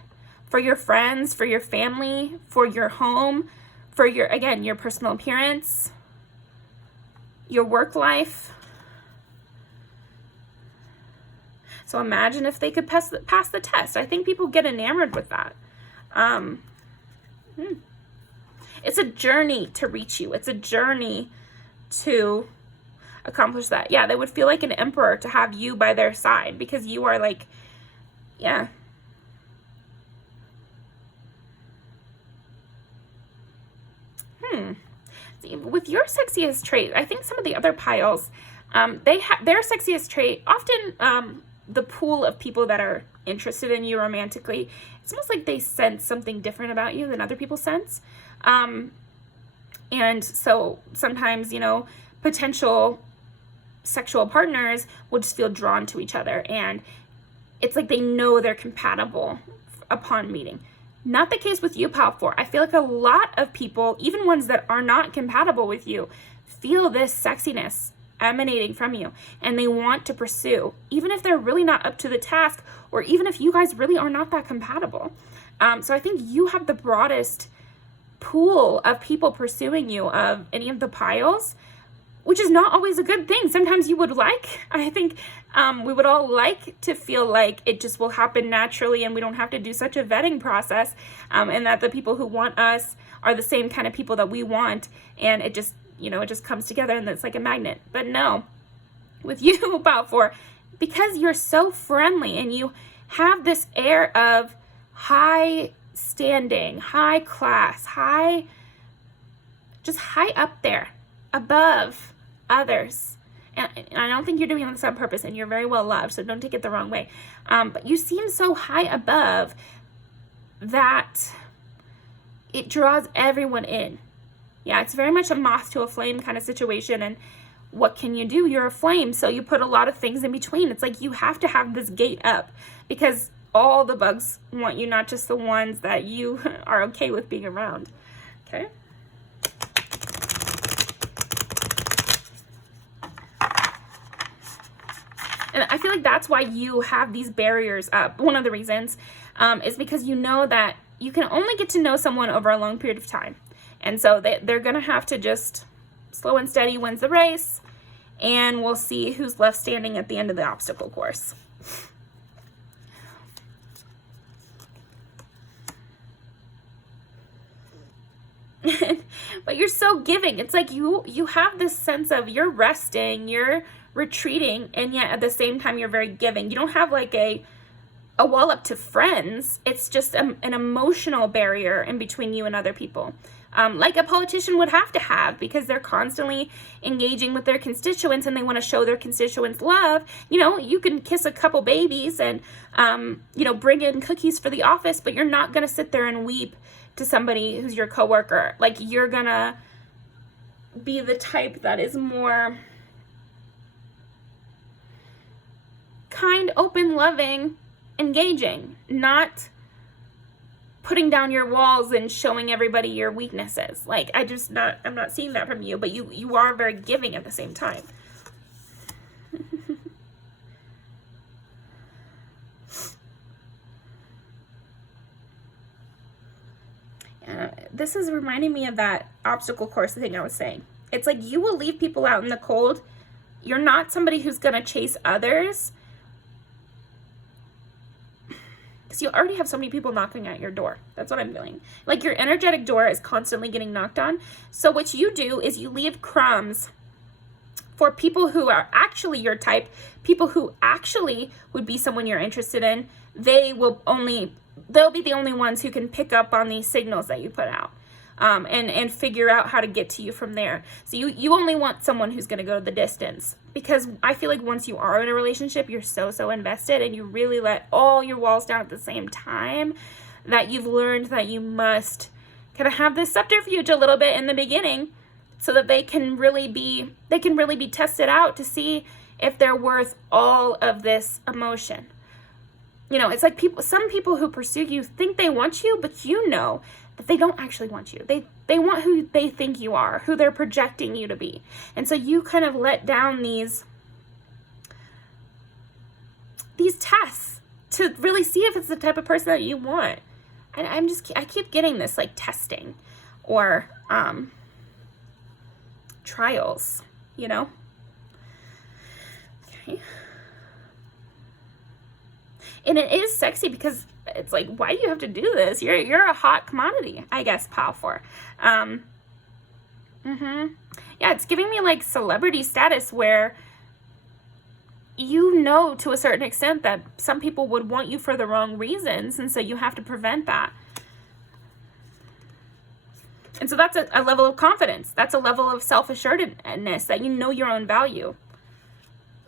for your friends, for your family, for your home, for your, again, your personal appearance, your work life. So imagine if they could pass the test. I think people get enamored with that. It's a journey to reach you. It's a journey to accomplish that. Yeah, they would feel like an emperor to have you by their side, because you are like, yeah. See, with your sexiest trait, I think some of the other piles, they have their sexiest trait. Often, the pool of people that are interested in you romantically, it's almost like they sense something different about you than other people sense. And so sometimes, you know, potential sexual partners will just feel drawn to each other, and it's like they know they're compatible upon meeting. Not the case with you, Pile 4. I feel like a lot of people, even ones that are not compatible with you, feel this sexiness emanating from you, and they want to pursue, even if they're really not up to the task, or even if you guys really are not that compatible. So I think you have the broadest pool of people pursuing you of any of the piles, which is not always a good thing. Sometimes you would like, I think we would all like to feel like it just will happen naturally and we don't have to do such a vetting process, and that the people who want us are the same kind of people that we want, and it just, you know, it just comes together and it's like a magnet. But no, with you, about 4, because you're so friendly and you have this air of high standing, high class, just high up there, above others. And I don't think you're doing this on purpose, and you're very well loved, so don't take it the wrong way. But you seem so high above that it draws everyone in. Yeah, it's very much a moth to a flame kind of situation, and what can you do? You're a flame, so you put a lot of things in between. It's like you have to have this gate up, because all the bugs want you, not just the ones that you are okay with being around. Okay? And I feel like that's why you have these barriers up. One of the reasons is because you know that you can only get to know someone over a long period of time. And so they're going to have to just slow and steady wins the race, and we'll see who's left standing at the end of the obstacle course. But you're so giving. It's like you have this sense of you're resting, you're retreating, and yet at the same time you're very giving. You don't have like a wall up to friends. It's just an emotional barrier in between you and other people. Like a politician would have to have, because they're constantly engaging with their constituents and they want to show their constituents love. You know, you can kiss a couple babies and, you know, bring in cookies for the office, but you're not going to sit there and weep to somebody who's your coworker. Like, you're going to be the type that is more kind, open, loving, engaging, not putting down your walls and showing everybody your weaknesses. Like, I'm not seeing that from you, but you are very giving at the same time. This is reminding me of that obstacle course thing I was saying. It's like you will leave people out in the cold. You're not somebody who's going to chase others, because you already have so many people knocking at your door. That's what I'm feeling. Like, your energetic door is constantly getting knocked on. So what you do is you leave crumbs for people who are actually your type, people who actually would be someone you're interested in. They'll be the only ones who can pick up on these signals that you put out, and figure out how to get to you from there. So you only want someone who's going to go the distance, because I feel like once you are in a relationship, you're so invested, and you really let all your walls down at the same time, that you've learned that you must kind of have this subterfuge a little bit in the beginning, so that they can really be tested out to see if they're worth all of this emotion. You know, it's like some people who pursue you think they want you, but you know that they don't actually want you. They want who they think you are, who they're projecting you to be. And so you kind of let down these tests to really see if it's the type of person that you want. And I keep getting this, like, testing or trials, you know? Okay. And it is sexy, because it's like, why do you have to do this? You're a hot commodity, I guess, pal, for. Yeah, it's giving me like celebrity status, where you know to a certain extent that some people would want you for the wrong reasons, and so you have to prevent that. And so that's a level of confidence. That's a level of self-assuredness, that you know your own value.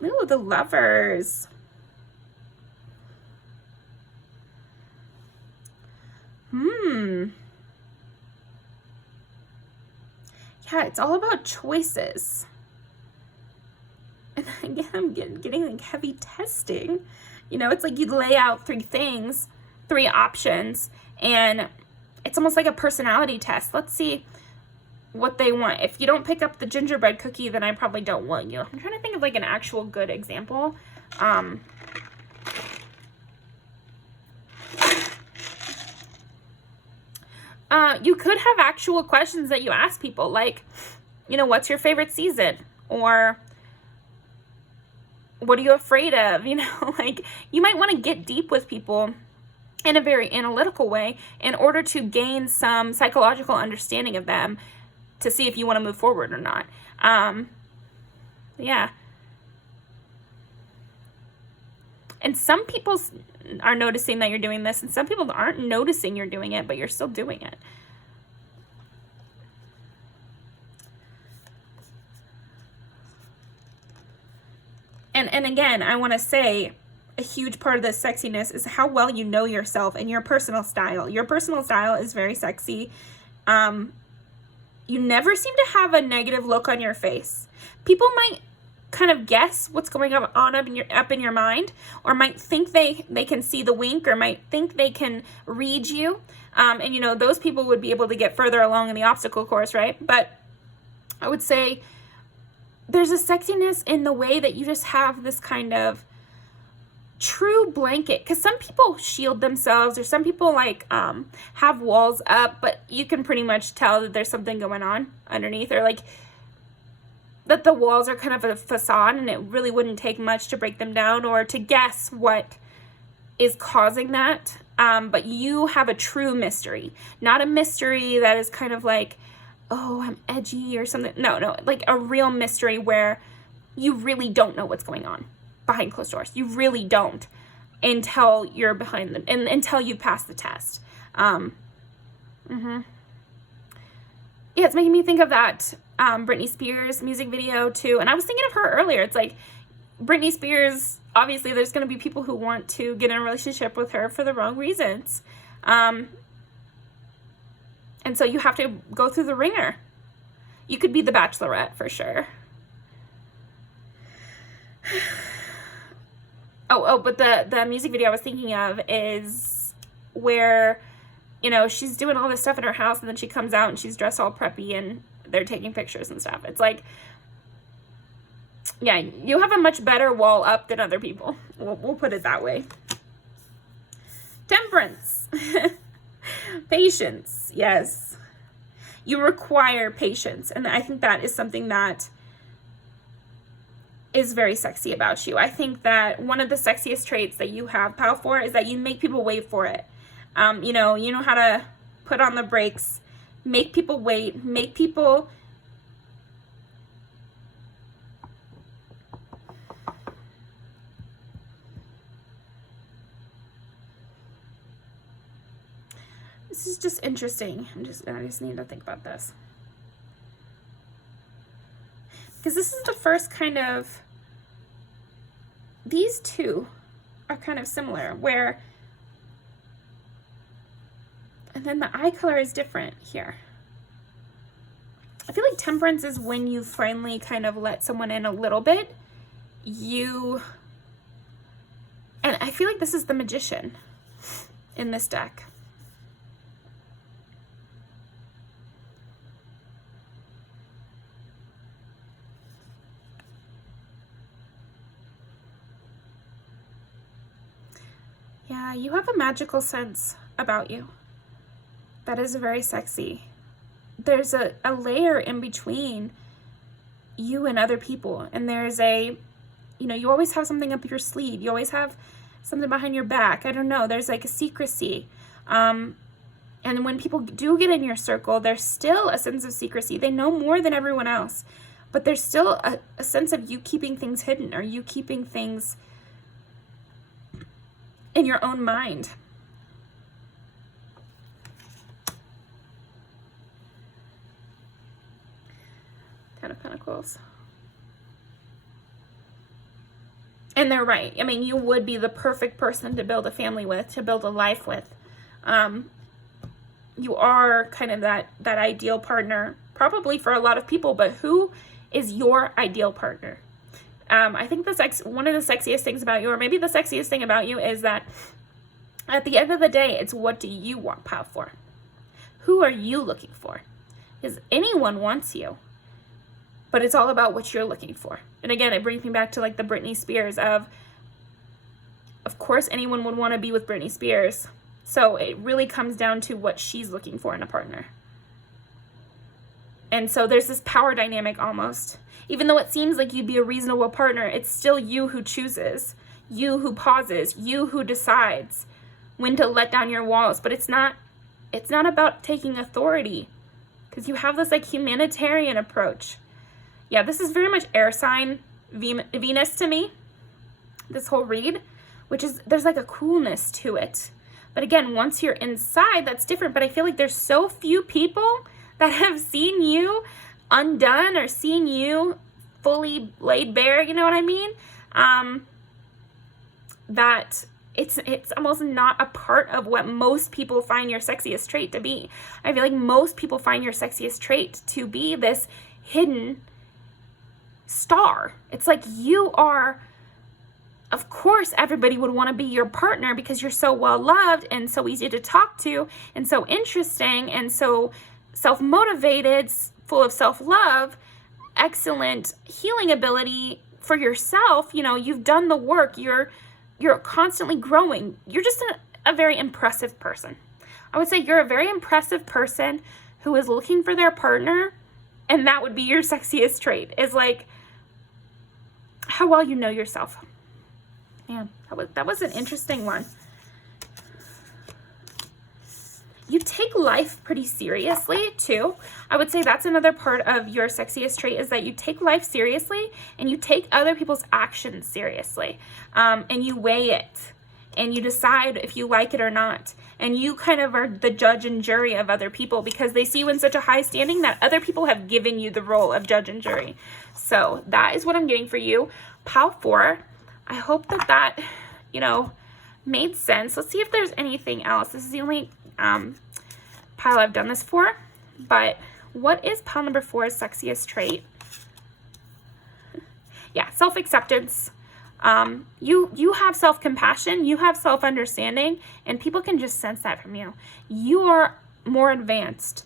Ooh, the Lovers. Yeah, it's all about choices. And again, I'm getting like heavy testing. You know, it's like you lay out 3 options, and it's almost like a personality test. Let's see what they want. If you don't pick up the gingerbread cookie, then I probably don't want you. I'm trying to think of like an actual good example. You could have actual questions that you ask people, like, you know, what's your favorite season? Or what are you afraid of? You know, like, you might want to get deep with people in a very analytical way in order to gain some psychological understanding of them, to see if you want to move forward or not. Yeah. And some people are noticing that you're doing this, and some people aren't noticing you're doing it, but you're still doing it. And again, I want to say a huge part of this sexiness is how well you know yourself and your personal style. Your personal style is very sexy. You never seem to have a negative look on your face. People might kind of guess what's going on up in your mind, or might think they can see the wink, or might think they can read you. And you know, those people would be able to get further along in the obstacle course, right? But I would say there's a sexiness in the way that you just have this kind of true blanket, because some people shield themselves, or some people like have walls up, but you can pretty much tell that there's something going on underneath, or like that the walls are kind of a facade and it really wouldn't take much to break them down or to guess what is causing that. But you have a true mystery, not a mystery that is kind of like, oh, I'm edgy or something. No, like a real mystery where you really don't know what's going on behind closed doors. You really don't until you're behind them and until you pass the test. Yeah, it's making me think of that Britney Spears music video too. And I was thinking of her earlier. It's like Britney Spears, obviously there's going to be people who want to get in a relationship with her for the wrong reasons. And so you have to go through the ringer. You could be the Bachelorette for sure. But the music video I was thinking of is where, you know, she's doing all this stuff in her house and then she comes out and she's dressed all preppy and they're taking pictures and stuff. It's like, yeah, you have a much better wall up than other people. We'll put it that way. Temperance. Patience. Yes. You require patience. And I think that is something that is very sexy about you. I think that one of the sexiest traits that you have power for is that you make people wait for it. You know how to put on the brakes, make people wait, make people this is just interesting. I just need to think about this. Because this is the first kind of, these two are kind of similar, where, and then the eye color is different here. I feel like temperance is when you finally kind of let someone in a little bit. And I feel like this is the Magician in this deck. Yeah, you have a magical sense about you. That is very sexy. There's a layer in between you and other people. And there's you always have something up your sleeve. You always have something behind your back. I don't know. There's like a secrecy. And when people do get in your circle, there's still a sense of secrecy. They know more than everyone else. But there's still a sense of you keeping things hidden or you keeping things in your own mind. Ten of Pentacles. And they're right. I mean, you would be the perfect person to build a family with, to build a life with. You are kind of that ideal partner, probably for a lot of people, but who is your ideal partner? I think one of the sexiest things about you, or maybe the sexiest thing about you, is that at the end of the day, it's what do you want power for? Who are you looking for? Because anyone wants you, but it's all about what you're looking for. And again, it brings me back to like the Britney Spears of course anyone would want to be with Britney Spears. So it really comes down to what she's looking for in a partner. And so there's this power dynamic almost. Even though it seems like you'd be a reasonable partner, it's still you who chooses, you who pauses, you who decides when to let down your walls. But it's not about taking authority, because you have this like humanitarian approach. Yeah, this is very much air sign Venus to me, this whole read, which is, there's like a coolness to it. But again, once you're inside, that's different. But I feel like there's so few people that have seen you undone or seen you fully laid bare, you know what I mean? That it's almost not a part of what most people find your sexiest trait to be. I feel like most people find your sexiest trait to be this hidden star. It's like you are, of course, everybody would want to be your partner because you're so well loved and so easy to talk to and so interesting and so self-motivated, full of self-love, excellent healing ability for yourself. You know, you've done the work. You're constantly growing. You're just a very impressive person. I would say you're a very impressive person who is looking for their partner And that would be your sexiest trait, is like how well you know yourself. Man, that was an interesting one. You take life pretty seriously too. I would say that's another part of your sexiest trait, is that you take life seriously and you take other people's actions seriously. And you weigh it and you decide if you like it or not. And you kind of are the judge and jury of other people, because they see you in such a high standing that other people have given you the role of judge and jury. So that is what I'm getting for you. Pile 4. I hope that, you know, made sense. Let's see if there's anything else. This is the only pile I've done this for. But what is pile number 4's sexiest trait? Yeah, self-acceptance. You have self-compassion, you have self-understanding, and people can just sense that from you. You are more advanced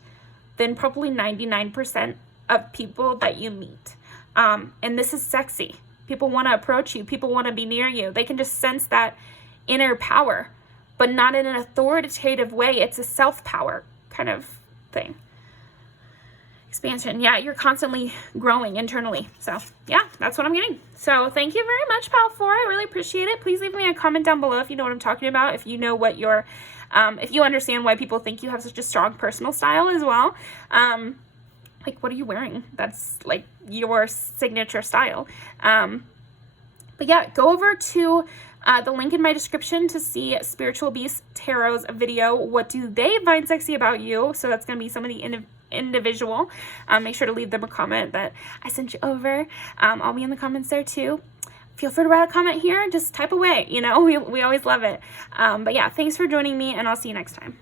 than probably 99% of people that you meet. And this is sexy. People want to approach you. People want to be near you. They can just sense that inner power, but not in an authoritative way. It's a self-power kind of thing. Expansion. Yeah, you're constantly growing internally. So yeah, that's what I'm getting. So thank you very much, Pal 4. I really appreciate it. Please leave me a comment down below if you know what I'm talking about. If you know what your, if you understand why people think you have such a strong personal style as well. Like, what are you wearing? That's like your signature style. But yeah, go over to the link in my description to see Spiritual Beast Tarot's video. What do they find sexy about you? So that's going to be some of the individual. Make sure to leave them a comment that I sent you over. I'll be in the comments there too. Feel free to write a comment here. Just type away. You know, we always love it. But yeah, thanks for joining me, and I'll see you next time.